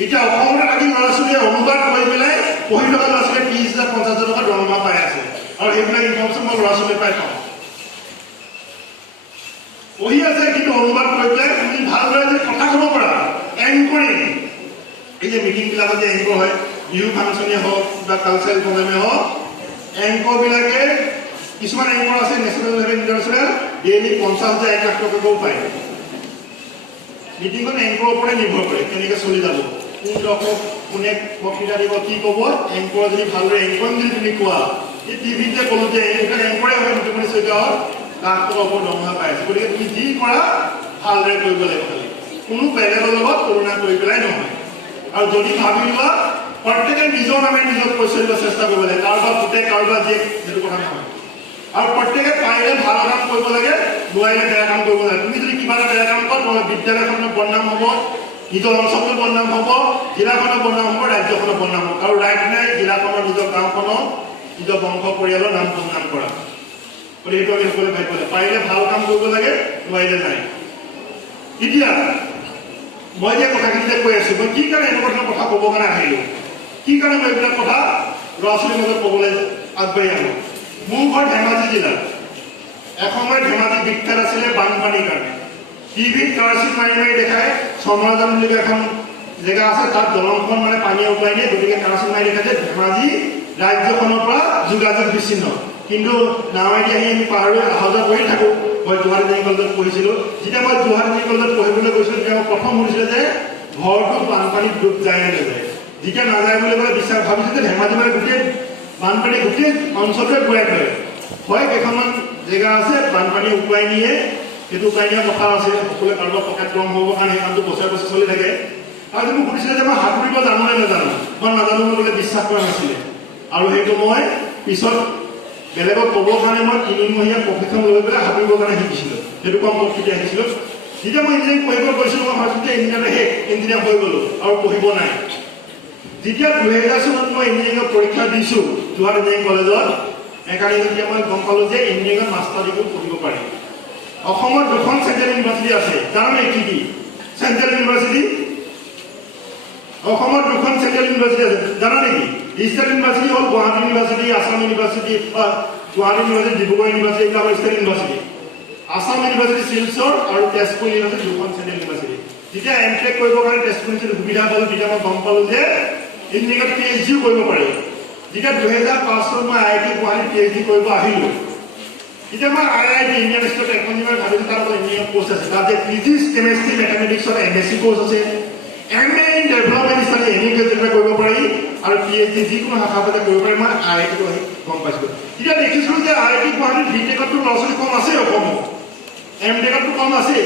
এতিয়া অসমৰ আদি ল'ৰা ছোৱালীয়ে অনুবাদ কৰি পেলাই পঢ়ি থকা ল'ৰা ছোৱালীয়ে 30,000 50,000 টকা দৰমহা পাই আছে আৰু সেইবিলাক ইনফৰমেশ্যন মই ল'ৰা ছোৱালীৰ পৰাই পাওঁ পঢ়ি আছে কিন্তু অনুবাদ কৰি পেলাই তুমি ভালদৰে যে কথা ক'ব পাৰা এংকৰিং এই যে মিটিংবিলাকত যে এংকৰ হয় বিহু ফাংচনে হওক বা কালচাৰেল প্ৰগ্ৰামে হওক এংকৰবিলাকে কিছুমান এংকৰ আছে national level international daily 50,000 1 lakh টকাও পায় মিটিংখন এংকৰৰ ওপৰতে নিৰ্ভৰ কৰে কেনেকৈ চলি যাব কোন দৰ্শক কোনে বক্তৃতা দিব কি ক'ব এংকৰ যদি ভালদৰে এংকৰিং যদি তুমি কোৱা এই টিভিত যে ক'লো যে এইবিলাক এংকৰে হয় মুখ্যমন্ত্ৰী চৈতাহৰ লাখ টকাৰ ওপৰত দৰমহা পাই আছে গতিকে তুমি যি কৰা ভালদৰে কৰিব লাগিব খালি কোনো বেলেগৰ লগত তুলনা কৰি পেলাই নহয় আৰু যদি ভাবি লোৱা প্ৰত্যেকে নিজৰ নামে নিজক পৰিচয় দিব চেষ্টা কৰিব লাগে কাৰোবাৰ পুতেক কাৰোবাৰ জীয়েক সেইটো কথা নহয় আৰু প্ৰত্যেকে পাৰিলে ভাল কাম কৰিব লাগে নোৱাৰিলে বেয়া কাম কৰিব লাগে তুমি যদি কিবা এটা বেয়া কাম কৰা তোমাৰ বিদ্যালয়খনৰ বদনাম হ'ব নিজৰ অঞ্চলটোৰ বদনাম হ'ব জিলাখনৰ বদনাম হ'ব ৰাজ্যখনৰ বদনাম হ'ব আৰু ৰাইট নাই জিলাখনৰ নিজৰ গাঁওখনৰ নিজৰ বংশ পৰিয়ালৰ নাম বদনাম কৰা গতিকে সেইটো আমি সকলোৱে ভাবিব লাগে পাৰিলে ভাল কাম কৰিব লাগে নোৱাৰিলে নাই এতিয়া মই যে কথাখিনি যে কৈ আছো মই কি কাৰণে এনেকুৱা ধৰণৰ কথা ক'ব কাৰণে আহিলোঁ কি কাৰণে মই এইবিলাক কথা ল'ৰা ছোৱালীৰ মাজত ক'বলৈ আগবাঢ়ি আহোঁ মোৰ ঘৰ ধেমাজি জিলাত এসময়ত ধেমাজি বিখ্যাত আছিলে বানপানীৰ কাৰণে টিভিত কাৰচিন মাৰি মাৰি দেখায় চমৰাজান বুলি এখন জেগা আছে তাত দলংখন মানে পানীয়ে উটুৱাই নিয়ে গতিকে কাৰচিন মাৰি দেখায় যে ধেমাজি ৰাজ্যখনৰ পৰা যোগাযোগ বিচ্ছিন্ন কিন্তু নাৱেদি আহি আমি পাহাৰলৈ অহা যোৱা কৰি থাকোঁ মই গুৱাহাটী ডিগ্ৰী কলেজত পঢ়িছিলোঁ যেতিয়া মই গুৱাহাটী ডিগ্ৰী কলেজত পঢ়িবলৈ গৈছিলোঁ তেতিয়া মই প্ৰথম শুনিছিলোঁ যে ঘৰটো বানপানীত ডুব যায় নে নাযায় যেতিয়া নাযায় বুলি ক'লে বিশ্বাস ভাবিছোঁ যে ধেমাজি মানে গোটেই বানপানী গোটেই অঞ্চলটোৱে ঘূৰাই থয় হয় কেইখনমান জেগা আছে বানপানী উটুৱাই নিয়ে সেইটো উটুৱাই নিয়া কথা আছে সকলোৱে কাৰোবাৰ পকেট গৰম হ'বৰ কাৰণে সেই কামটো বছৰে বছৰে চলি থাকে আৰু যদি মোক সুধিছিলে যে মই সাঁতুৰিব জানো নে নাজানো মই নাজানো বুলি ক'লে বিশ্বাস কৰা নাছিলে আৰু সেইটো মই পিছত বেলেগক ক'বৰ কাৰণে মই 3-মহীয়া প্ৰশিক্ষণ লৈ পেলাই সাঁতুৰিবৰ কাৰণে শিকিছিলোঁ সেইটো কম পৰিস্থিতি আহিছিলোঁ যেতিয়া মই ইঞ্জিনিয়াৰিং পঢ়িব গৈছিলোঁ মই ভাবিছোঁ যে ইঞ্জিনিয়াৰ ইঞ্জিনিয়াৰ হৈ গ'লোঁ আৰু পঢ়িব নাই যেতিয়া 2000 চনত মই ইঞ্জিনিয়াৰিঙৰ পৰীক্ষা দিছোঁ যোৰহাট ইঞ্জিনিয়াৰিং কলেজত একাডেমি যেতিয়া মই গম পালোঁ যে ইঞ্জিনিয়াৰিঙত মাষ্টাৰ ডিগ্ৰী পঢ়িব পাৰি অসমৰ 2খন চেণ্ট্ৰেল ইউনিভাৰ্চিটি আছে জানানে কি চেণ্ট্ৰেল ইউনিভাৰ্চিটি অসমৰ 2খন চেণ্ট্ৰেল ইউনিভাৰ্চিটি আছে জানা নেকি ষ্টেট ইউনিভাৰ্চিটি হ'ল Guwahati university Assam university Guwahati university Dibrugarh university এইবিলাক হ'ল state university Assam university Silchar আৰু তেজপুৰ ইউনিভাৰ্চিটি 2খন চেণ্ট্ৰেল ইউনিভাৰ্চিটি যেতিয়া এমটেক কৰিবৰ কাৰণে তেজপুৰ ইউনিভাৰ্চিটিৰ সুবিধা পালোঁ তেতিয়া মই গম পালোঁ যে ইঞ্জিনিয়াৰিঙত PhDও কৰিব পাৰি যেতিয়া 2005 চনত মই IIT গুৱাহাটীত PhD কৰিব আহিলোঁ তেতিয়া মই IIT Indian institute of technology ভাবিছোঁ তাৰ পৰা ইঞ্জিনিয়াৰিং কোৰ্চ আছে তাত যে ফিজিক্স কেমেষ্ট্ৰি মেথামেটিক্সৰ MSc কোৰ্চ আছে MA in development study agriculture কৰিব পাৰি আৰু PhD যিকোনো শাখাতে কৰিব পাৰি মই IIT টো গম পাইছোঁ তেতিয়া দেখিছিলোঁ যে IIT গুৱাহাটীত BTech ল'ৰা ছোৱালী কম আছে অসমত MTech কম আছে